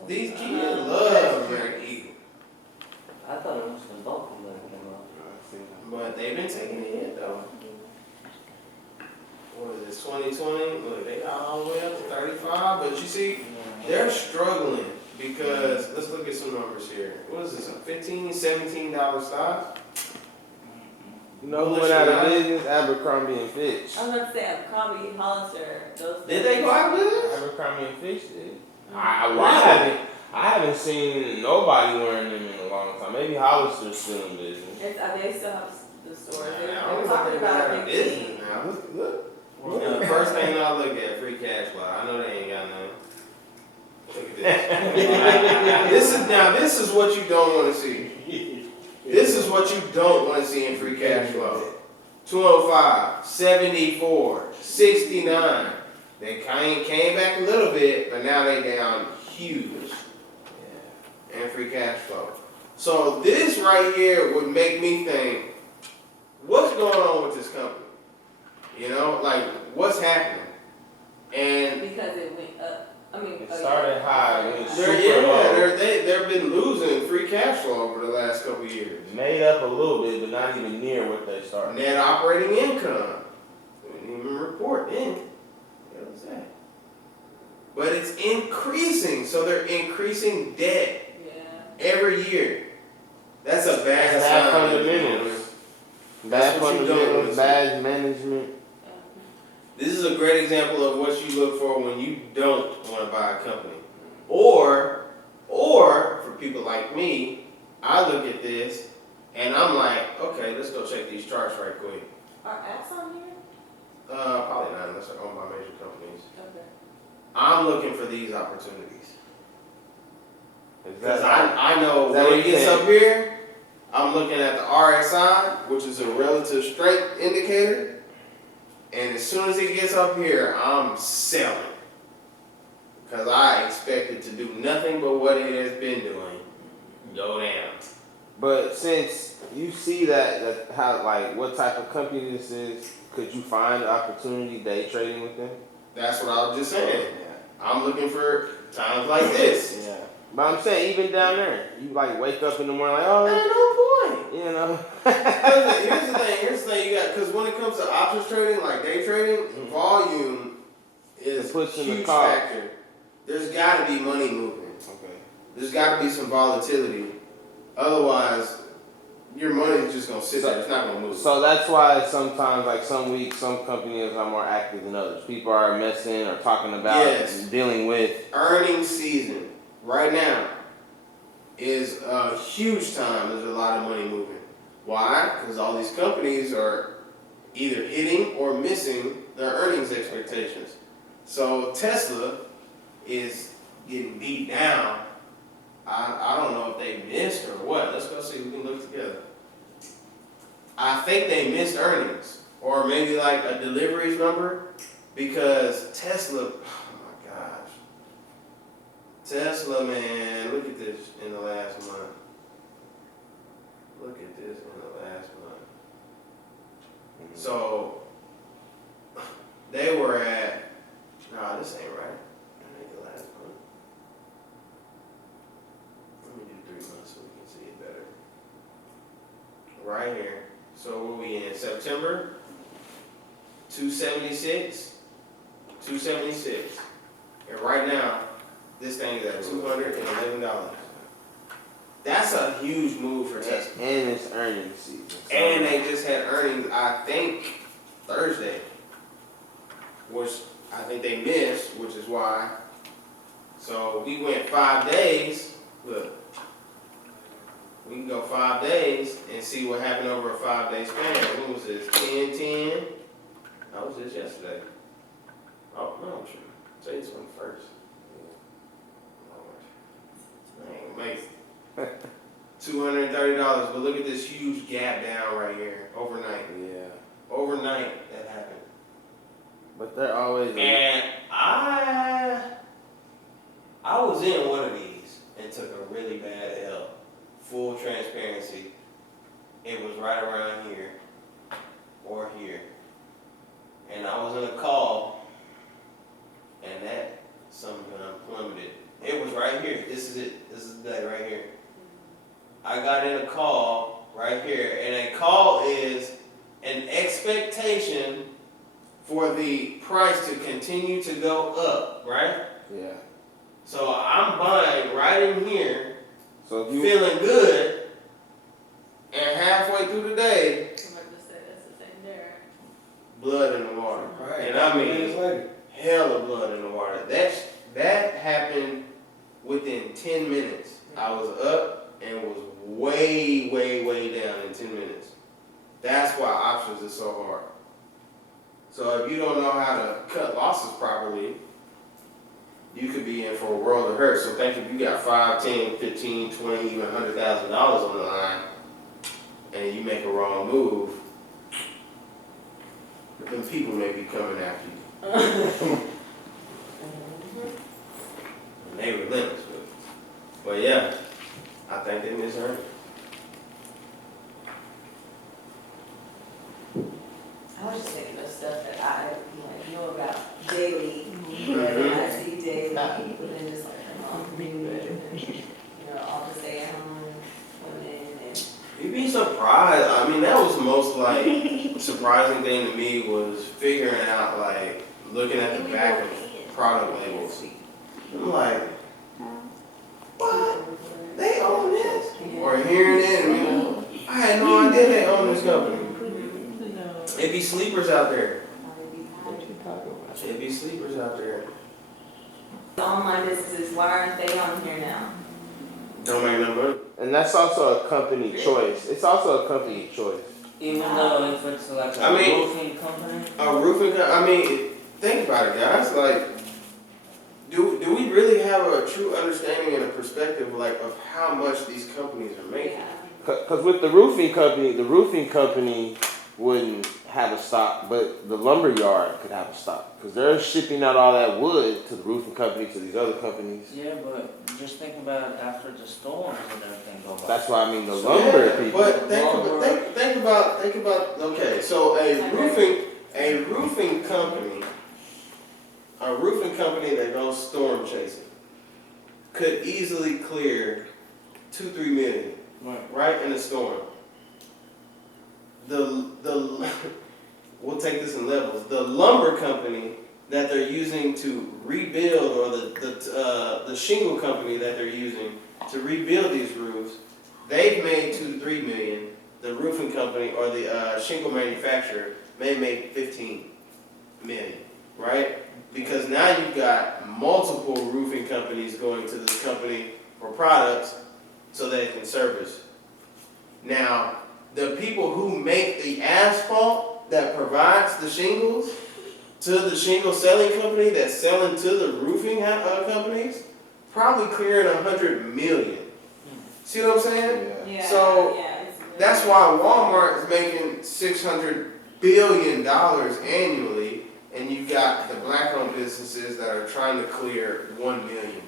these kids love American Eagle. I thought it was the local that came out. But they've been taking it in, though. What is this, 2020? Look, they got all the way up to 35. But you see, they're struggling because, let's look at some numbers here. What is this, a $15, $17 stock? You know who went out of business? Abercrombie and Fitch. I was about to say Abercrombie, Hollister, those. Did they go out of business? Abercrombie and Fitch did. I haven't seen nobody wearing them in a long time. Maybe Hollister's still in business. They still have the stores. I They're don't talking think about they're a big business team. now. Look. The first thing I look at, free cash flow. I know they ain't got none. Look at this. This is what you don't want to see. This is what you don't want to see in free cash flow. 205, 74, 69. They came back a little bit, but now they down huge. And free cash flow. So this right here would make me think, what's going on with this company? You know, like, what's happening? And Because it went up. I mean, It started high. It went super they've been losing free cash flow over the last couple of years. Made up a little bit, but not even near what they started. Net operating income. We didn't even report in. What was that? But it's increasing, so they're increasing debt every year. That's a bad Bad sign. fundamentals. Bad That's what you don't fundamentals, wanna see. bad management. This is a great example of what you look for when you don't want to buy a company. Or for people like me, I look at this and I'm like, okay, let's go check these charts right quick. Are apps on here? Probably not unless they're owned by major companies. Okay. I'm looking for these opportunities. Is Because that I know is that when what it you're gets saying? up here, I'm looking at the RSI, which is a relative strength indicator. And as soon as it gets up here, I'm selling. Because I expect it to do nothing but what it has been doing. Go down. But since you see that how like what type of company this is, could you find opportunity day trading with them? That's what I was just saying. I'm looking for times like this. Yeah. But I'm saying even down there, you like wake up in the morning like, oh, Ain't no point. you know. Here's the thing you got, because when it comes to options trading, like day trading, volume is It a puts in the huge cost. factor. There's got to be money moving. Okay. There's got to be some volatility. Otherwise, your money's just going to sit there. It's not going to move. So that's why sometimes, like some weeks, some companies are more active than others. People are messing or talking about Yes. dealing with. Earnings season right now is a huge time. There's a lot of money moving. Why? Because all these companies are either hitting or missing their earnings expectations. So Tesla is getting beat down. I don't know if they missed or what. Let's go see. We can look together. I think they missed earnings or maybe like a deliveries number because Tesla, oh my gosh. Tesla, man, look at this in the last month. Look at this in the last month. So, they were at, nah, this ain't right. That ain't the last month. Let me do 3 months so we can see it better. Right here. So, what we in? September? 276? 276. And right now, this thing is at $211. That's a huge move for Tesla. And it's earnings season. So. And they just had earnings, I think, Thursday, which I think they missed, which is why. So we went 5 days. Look, we can go 5 days and see what happened over a 5-day span. When was this? 10-10? That was just yesterday. Oh, no, true. Say this one first. Amazing. $230, but look at this huge gap down right here overnight. Yeah. Overnight that happened. But they're always. And I was in one of these and took a really bad L. Full transparency. It was right around here or here. And I was in a call and that something plummeted. It was right here. This is it. This is the day right here. I got in a call right here, and a call is an expectation for the price to continue to go up, right? Yeah. So I'm buying right in here, So if you feeling good, and halfway through the day, I'm about to say that's the same there. blood in the water. And I mean, hell of blood in the water. That happened within 10 minutes. I was up and was way, way, way down in 10 minutes. That's why options is so hard. So if you don't know how to cut losses properly, you could be in for a world of hurt. So think if you got 5, 10, 15, 20, even $100,000 on the line, and you make a wrong move, then people may be coming after you. And they relentless with it. But yeah, I think they misheard it. I was just thinking of stuff that I know about daily, that I see daily, but then just like all the stay at home women and. You'd be surprised. I mean, that was the most like surprising thing to me was figuring out like looking at the back of product labels. I'm like, what? They own this? Or hearing it, and I had no idea they own this company. It'd be sleepers out there. It'd be sleepers out there. The online businesses, why aren't they on here now? Don't make no money. and that's also a company choice. It's also a company choice. Even though if it's like a roofing company? A roofing company, I mean, think about it, guys. Like, have a true understanding and a perspective like of how much these companies are making. Because with the roofing company wouldn't have a stock, but the lumber yard could have a stock. Because they're shipping out all that wood to the roofing company, to these other companies. Yeah, but just think about after the storms and everything go by. That's why I mean the lumber Yeah, people. but think about. Okay, so a roofing company that goes storm chasing could easily clear 2-3 million right in a storm. We'll take this in levels. The lumber company that they're using to rebuild, or the shingle company that they're using to rebuild these roofs, they've made 2-3 million. The roofing company or the shingle manufacturer may make 15 million, right? Because now you've got multiple roofing companies going to this company for products so they can service. Now, the people who make the asphalt that provides the shingles to the shingle selling company that's selling to the roofing companies, probably clearing 100 million. See what I'm saying? Yeah. So it's really that's why Walmart is making $600 billion annually, and you've got the black-owned businesses that are trying to clear 1 million,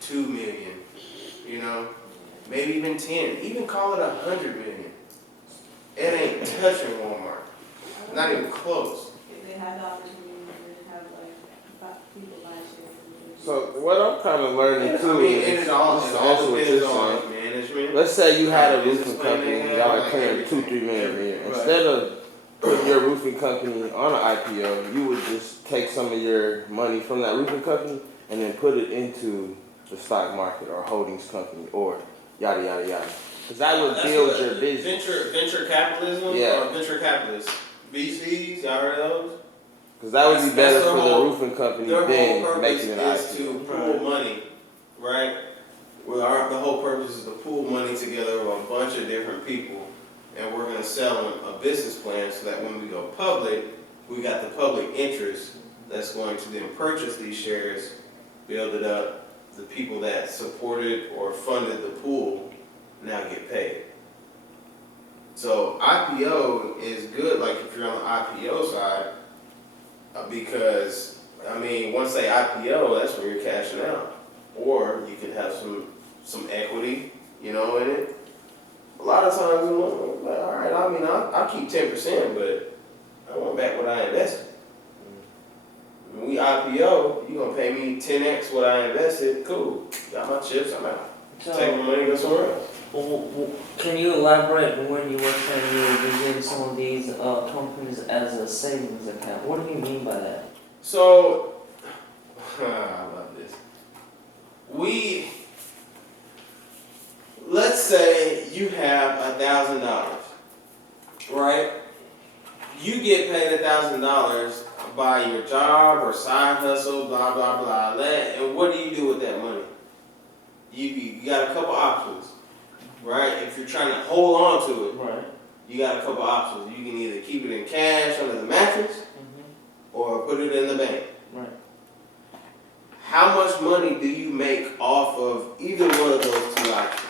2 million, you know, maybe even 10, even call it 100 million. It ain't touching Walmart, not even close. If they have the opportunity to have like people buy shares. So what I'm kind of learning I too mean, is, and it all this is also what depends you're on saying. management. Let's say you had a Business roofing plan company, they have, y'all are like clearing everything. 2-3 million a year. Right. Instead of putting your roofing company on an IPO, you would just take some of your money from that roofing company and then put it into the stock market or holdings company or yada yada yada. Because that would build your business. Venture capitalism Yeah. or venture capitalists. VCs, y'all heard of those? Because that would be That's better their for the whole- roofing company Their whole than purpose making an is IPO. to pool money, right? The whole purpose is to pool money together with a bunch of different people, and we're gonna sell them a business plan so that when we go public, we got the public interest that's going to then purchase these shares, build it up. The people that supported or funded the pool now get paid. So IPO is good, like if you're on the IPO side, because I mean, once they IPO, that's when you're cashing out, or you could have some equity, you know, in it. A lot of times, I'm like, all right, I mean, I'll keep 10%, but I want back what I invested. When we IPO, you're gonna pay me 10x what I invested. Cool, got my chips, I'm out. Take my money, go somewhere else. Can you elaborate when you were saying you were using some of these companies as a savings account? What do you mean by that? So, I love this. Let's say you have $1,000, right? You get paid $1,000 by your job or side hustle, blah, blah, blah, and what do you do with that money? You got a couple options, right? If you're trying to hold on to it, Right. you got a couple options. You can either keep it in cash under the mattress or put it in the bank. Right. How much money do you make off of either one of those two options?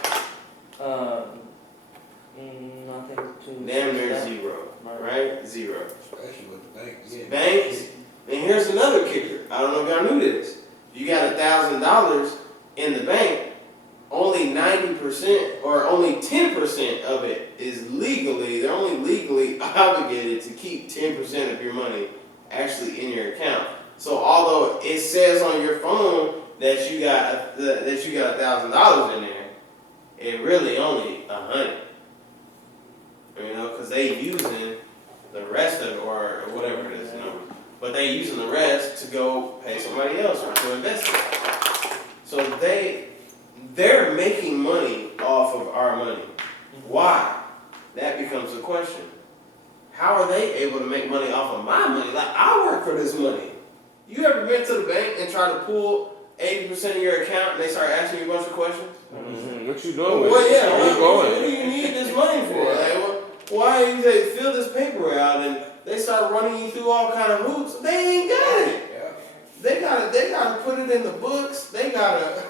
Nothing to. Damn near zero, right? Zero. Especially with the banks. Banks, and here's another kicker. I don't know if y'all knew this. You got $1,000 in the bank, only 90% or only 10% of it is legally, they're only legally obligated to keep 10% of your money actually in your account. So although it says on your phone that you got $1,000 in there, it really only 100. You know, because they using the rest of it or whatever it is, you know. But they using the rest to go pay somebody else or to invest it. So they're making money off of our money. Why? That becomes the question. How are they able to make money off of my money? Like, I work for this money. You ever been to the bank and try to pull 80% of your account and they start asking you a bunch of questions? Mm-hmm. What you doing with Well, it? yeah, Where you going? what do you need this money for? Like, why you say fill this paper out and they start running you through all kind of hoops? They ain't got it. They gotta put it in the books. They gotta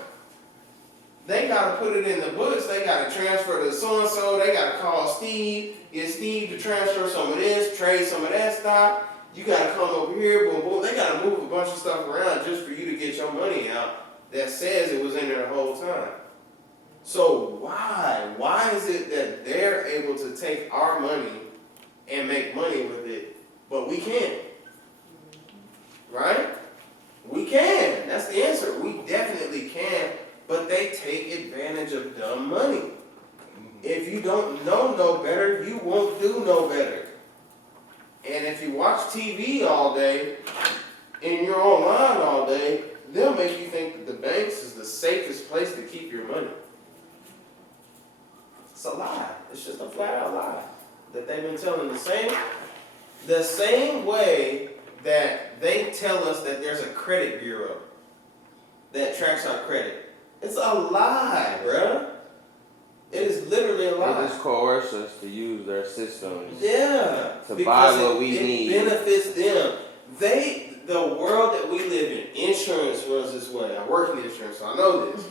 put it in the books. They gotta transfer to so and so. They gotta call Steve, get Steve to transfer some of this, trade some of that stock. You gotta come over here, boom, boom. They gotta move a bunch of stuff around just for you to get your money out that says it was in there the whole time. So why? Why is it that they're able to take our money and make money with it, but we can't? Right? We can. That's the answer. We definitely can, but they take advantage of dumb money. If you don't know no better, you won't do no better. And if you watch TV all day and you're online all day, they'll make you think that the banks is the safest place to keep your money. It's a lie. It's just a flat out lie that they've been telling the same way that they tell us that there's a credit bureau that tracks our credit. It's a lie, bruh. It is literally a lie. They just coerce us to use their systems. Yeah. To buy what we need. It benefits them. The world that we live in, insurance runs this way. I work in insurance, so I know this.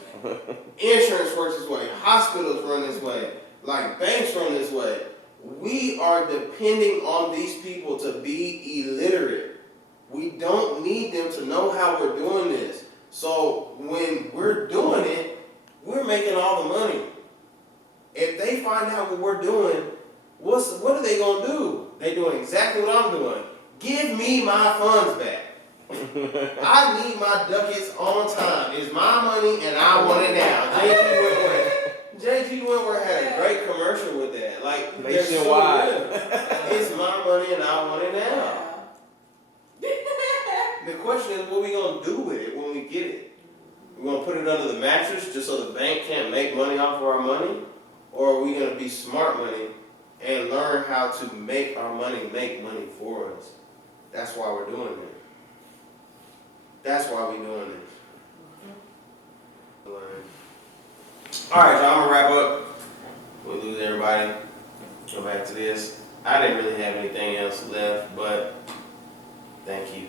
Insurance works this way. Hospitals run this way. Like banks run this way. We are depending on these people to be illiterate. We don't need them to know how we're doing this. So when we're doing it, we're making all the money. If they find out what we're doing, what are they gonna do? They're doing exactly what I'm doing. Give me my funds back. I need my ducats on time. It's my money and I want it now. J.G. Wentworth had a great commercial with that. Like, they're so real. It's my money and I want it now. The question is, what are we gonna do with it when we get it? We're gonna put it under the mattress just so the bank can't make money off of our money? Or are we gonna be smart money and learn how to make our money make money for us? That's why we're doing it. That's why we're doing this. Alright, y'all, I'm gonna wrap up. We'll lose everybody. Go back to this. I didn't really have anything else left, but thank you.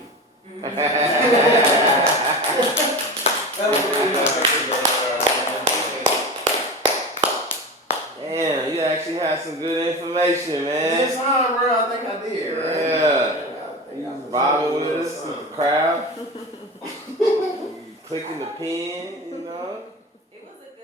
Damn, you actually had some good information, man. This time, bro, I think I did, right? Yeah. Vibing with us, the crowd. Clicking the pen, you know. It was a